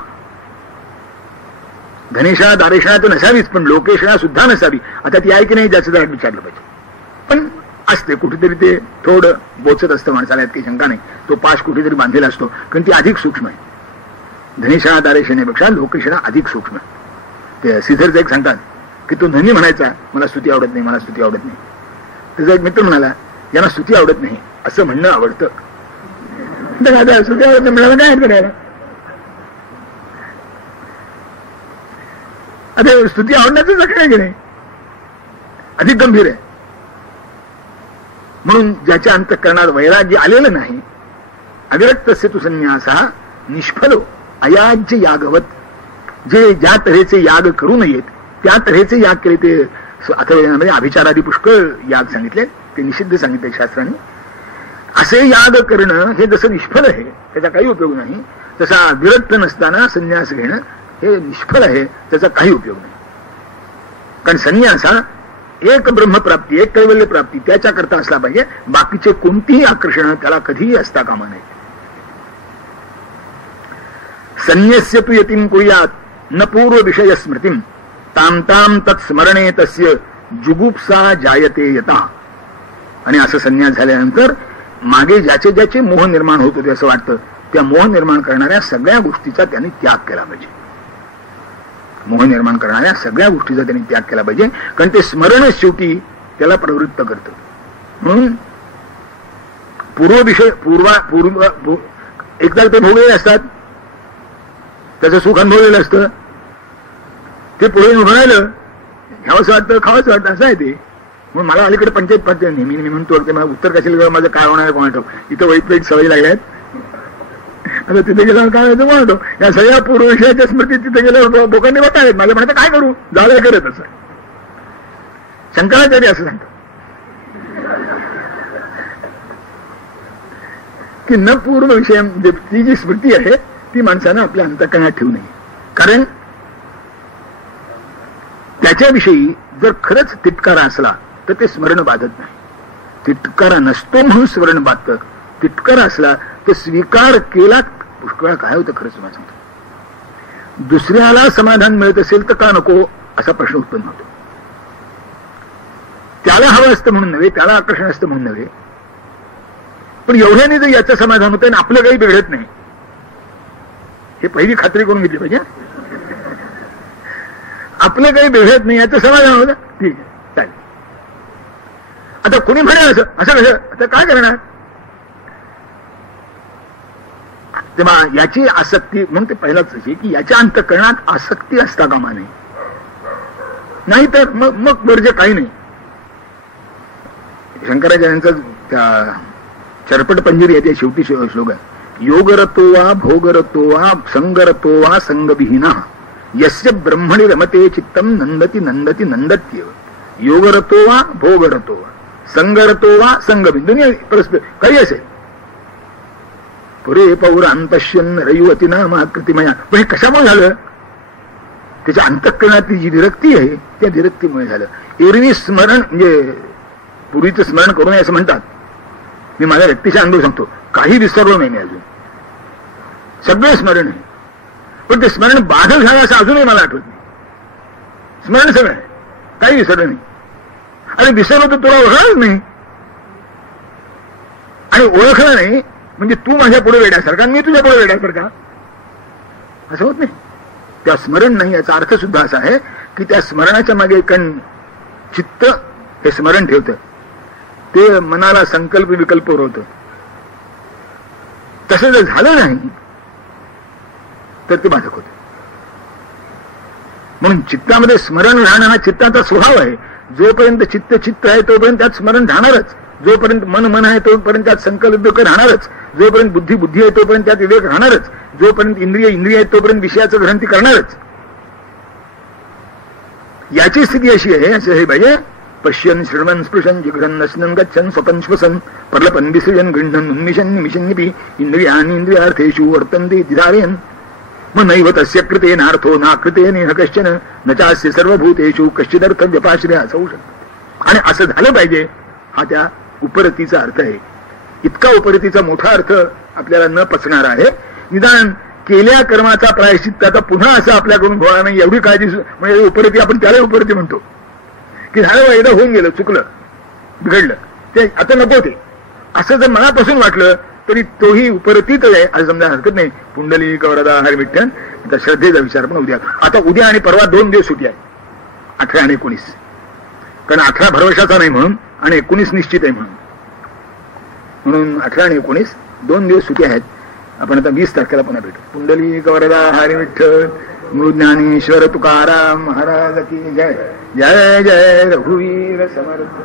धनेशा दारेशना तर नसावीच, पण लोकेशना सुद्धा नसावी. आता ती आहे की नाही ज्याचं जरा विचारलं पाहिजे. पण असते कुठेतरी, ते थोडं बोचत असतं माणसाला, यात काही शंका नाही. तो पाश कुठेतरी बांधलेला असतो, कारण ती अधिक सूक्ष्म आहे. धनेशा दारेशनेपेक्षा लोकेशना अधिक सूक्ष्म. ते सिझरचं एक सांगतात की तो नेहमी म्हणायचा मला स्तुती आवडत नाही, मला स्तुती आवडत नाही. त्याचा एक मित्र म्हणाला यांना स्तुती आवडत नाही असं म्हणणं आवडतं. स्तुती आवडत नाही म्हणाला काय करायला. आता स्तुती आवडण्याचं काय की नाही अधिक गंभीर आहे. म्हणून ज्याच्या अंतःकरणात वैराग्य आलेलं नाही, अविरक्तस्य तु संन्यासा निष्फलो अयाज्य यागवत, जे ज्या तऱ्हेचे याग करू नयेत त्या तऱ्हेचे याग केले ते अथर्ववेदामध्ये अभिचारादी पुष्कळ याग सांगितले, ते निषिद्ध सांगितले शास्त्रांनी. असे याग करणं हे जसं निष्फल आहे, त्याचा काही उपयोग नाही, तसा विरक्त नसताना संन्यास घेणं हे निष्फल आहे, त्याचा काही उपयोग नाही. कारण संन्यास हा एक ब्रह्मप्राप्ती, एक कैवल्य प्राप्ती त्याच्याकरता असला पाहिजे. बाकीचे कोणतीही आकर्षण त्याला कधीही असता कामा नये. संन्यस्य तु यतीं कुर्यात् न पूर्व विषय स्मृतिं ताम ताम तत्स्मरणे तस्य जुगुप्सा जायते यता. आणि असं संन्यास झाल्यानंतर मागे ज्याचे ज्याचे मोह निर्माण होत होते असं वाटतं, त्या मोह निर्माण करणाऱ्या सगळ्या गोष्टीचा त्यांनी त्याग केला पाहिजे. मोह निर्माण करणाऱ्या सगळ्या गोष्टीचा त्यांनी त्याग केला पाहिजे, कारण ते स्मरणच शेवटी त्याला प्रवृत्त करतं. म्हणून पूर्व विषय एकदा ते भोगलेले असतात, त्याचं सुख अनुभवलेलं असतं, ते पुढे उभं राहिलं घ्यावंसं वाटतं, खावंसं वाटतं, असं आहे ते. म्हणून मला अलीकडे पंचायत पडते नेहमी मी म्हणतो की मला उत्तर कशाला माझं काय होणार आहे कोणाटो, इथं वाईट सवयी लागल्या आहेत. आता तिथे गेल्यावर काय होतं कोणाटो, या सगळ्या पूर्व विषयाच्या स्मृती तिथे गेल्यावर लोकांनी बघा आहेत. माझ्या म्हणतं काय करू, झालंय करत असं. शंकराचार्य असं सांगतो की न पूर्व विषय, ती जी स्मृती आहे ती माणसानं आपल्या अंतःकरणात ठेवू नये. कारण त्याच्याविषयी जर खरंच तिटकारा असला तर ते स्मरण बाधत नाही. तिटकारा नसतो म्हणून स्मरण बाधतं. तिटकारा असला तर स्वीकार केला पुष्कळ काय होतं खरंच तुम्हाला सांगतो. दुसऱ्याला समाधान मिळत असेल तर का नको असा प्रश्न उत्पन्न होतो. त्याला हवं असतं म्हणून नव्हे, त्याला आकर्षण असतं म्हणून नव्हे, पण एवढ्याने जर याचं समाधान होतं आणि आपलं काही बिघडत नाही हे पहिली खात्री करून घेतली पाहिजे. आपलं काही बिघडत नाही याचं समाधान होतं, ठीक आहे चालेल. आता कोणी म्हणेल असं कसं, आता काय करणार. तेव्हा याची आसक्ती म्हणून ते पहिलाच अशी की याच्या अंतःकरणात आसक्ती असता कामा नये, नाहीतर मग गरजे काही नाही. शंकराचार्यांचा त्या चरपट पंजरी आहे, ते शेवटी श्लोक आहे, योगरतो वा भोगरतो वा संगरतो वा संगविहीना यस्य ब्रह्मणि रमते चित्तम नंदती नंदती नंदत्येव. योगरतो वा भोगरतो वा संगरतो वा संगविहीन, दुनिया परस्पर काही असेल. पुरे पौरांतश्यन रयुवती नामा कृतिमया. पण हे कशामुळे झालं, त्याच्या अंतःकरणातली जी विरक्ती आहे त्या विरक्तीमुळे झालं. एरवी स्मरण म्हणजे पूर्वीचं स्मरण करू नये असं म्हणतात. मी माझ्या व्यक्तीचा अनुभव सांगतो, काही विसरलो नाही मी अजून, सगळं स्मरण आहे. पण ते स्मरण बाधक झालं असं अजूनही मला आठवत नाही. स्मरण सगळं आहे, काही विसरलं नाही. आणि विसरलो तर तुला ओळखणारच नाही, आणि ओळखलं नाही म्हणजे तू माझ्या पुढे वेड्यासारखा मी तुझ्या पुढे वेड्यासारखा, असं होत नाही. त्या स्मरण नाही याचा अर्थ सुद्धा असा आहे की त्या स्मरणाच्या मागे कारण चित्त हे स्मरण ठेवतं, ते मनाला संकल्प विकल्प होतं. तसं जर झालं नाही तर ते बाधक होते. म्हणून चित्तामध्ये स्मरण राहणं हा चित्ताचा स्वभाव आहे. जोपर्यंत चित्त आहे तोपर्यंत त्यात स्मरण राहणारच, जोपर्यंत मन आहे तोपर्यंत त्यात संकल्प राहणारच, जोपर्यंत बुद्धी आहे तोपर्यंत त्यात विवेक राहणारच, जोपर्यंत इंद्रिय आहेत तोपर्यंत विषयाचं ग्रंथी करणारच. याची स्थिती अशी आहे, असं हे पाहिजे, पश्यन श्रवण स्पृशन जिघ्रन नसनन गच्छन स्वपन श्वसन प्रलपन विसृजन गृह्णन उन्मिशन निमिषन्निपि इंद्रियाणि इंद्रियार्थेषु वर्तन्ते धिधारयन् मग नैव तस्य कृतेनार्थो नाकृते नेह कश्चन न चास्य सर्वभूतेषु कश्चिदर्थ व्यपाश्रय असं होऊ शकतं. आणि असं झालं पाहिजे हा त्या उपरतीचा अर्थ आहे. इतका उपरतीचा मोठा अर्थ आपल्याला न पचणार आहे. निदान केल्या कर्माचा प्रायश्चित्ताचा पुन्हा असं आपल्याकडून होणार नाही एवढी काळजी. म्हणजे उपरती आपण त्याला उपरती म्हणतो की झालं एकदा होऊन गेलं, चुकलं, बिघडलं, ते आता नको ते, असं जर मनापासून वाटलं तरी तोही उपरतीच आहे असं समजायला हरकत नाही. पुंडलिक वरदा हर विठ्ठल, श्रद्धेचा विचार पण उद्या. आता उद्या आणि परवा 2 दिवस सुट्टी आहे. 18 आणि 19. कारण 18 भरवशाचा नाही म्हणून आणि 19 निश्चित आहे म्हणून 18 आणि 19 2 दिवस सुट्टी आहेत. आपण आता 20 तारखेला पुन्हा भेटू. पुंडलिक वरदा हरी विठ्ठल मृज्ञानेश्वर तुकाराम महाराज की जय. जय जय रघुवीर समर्थ.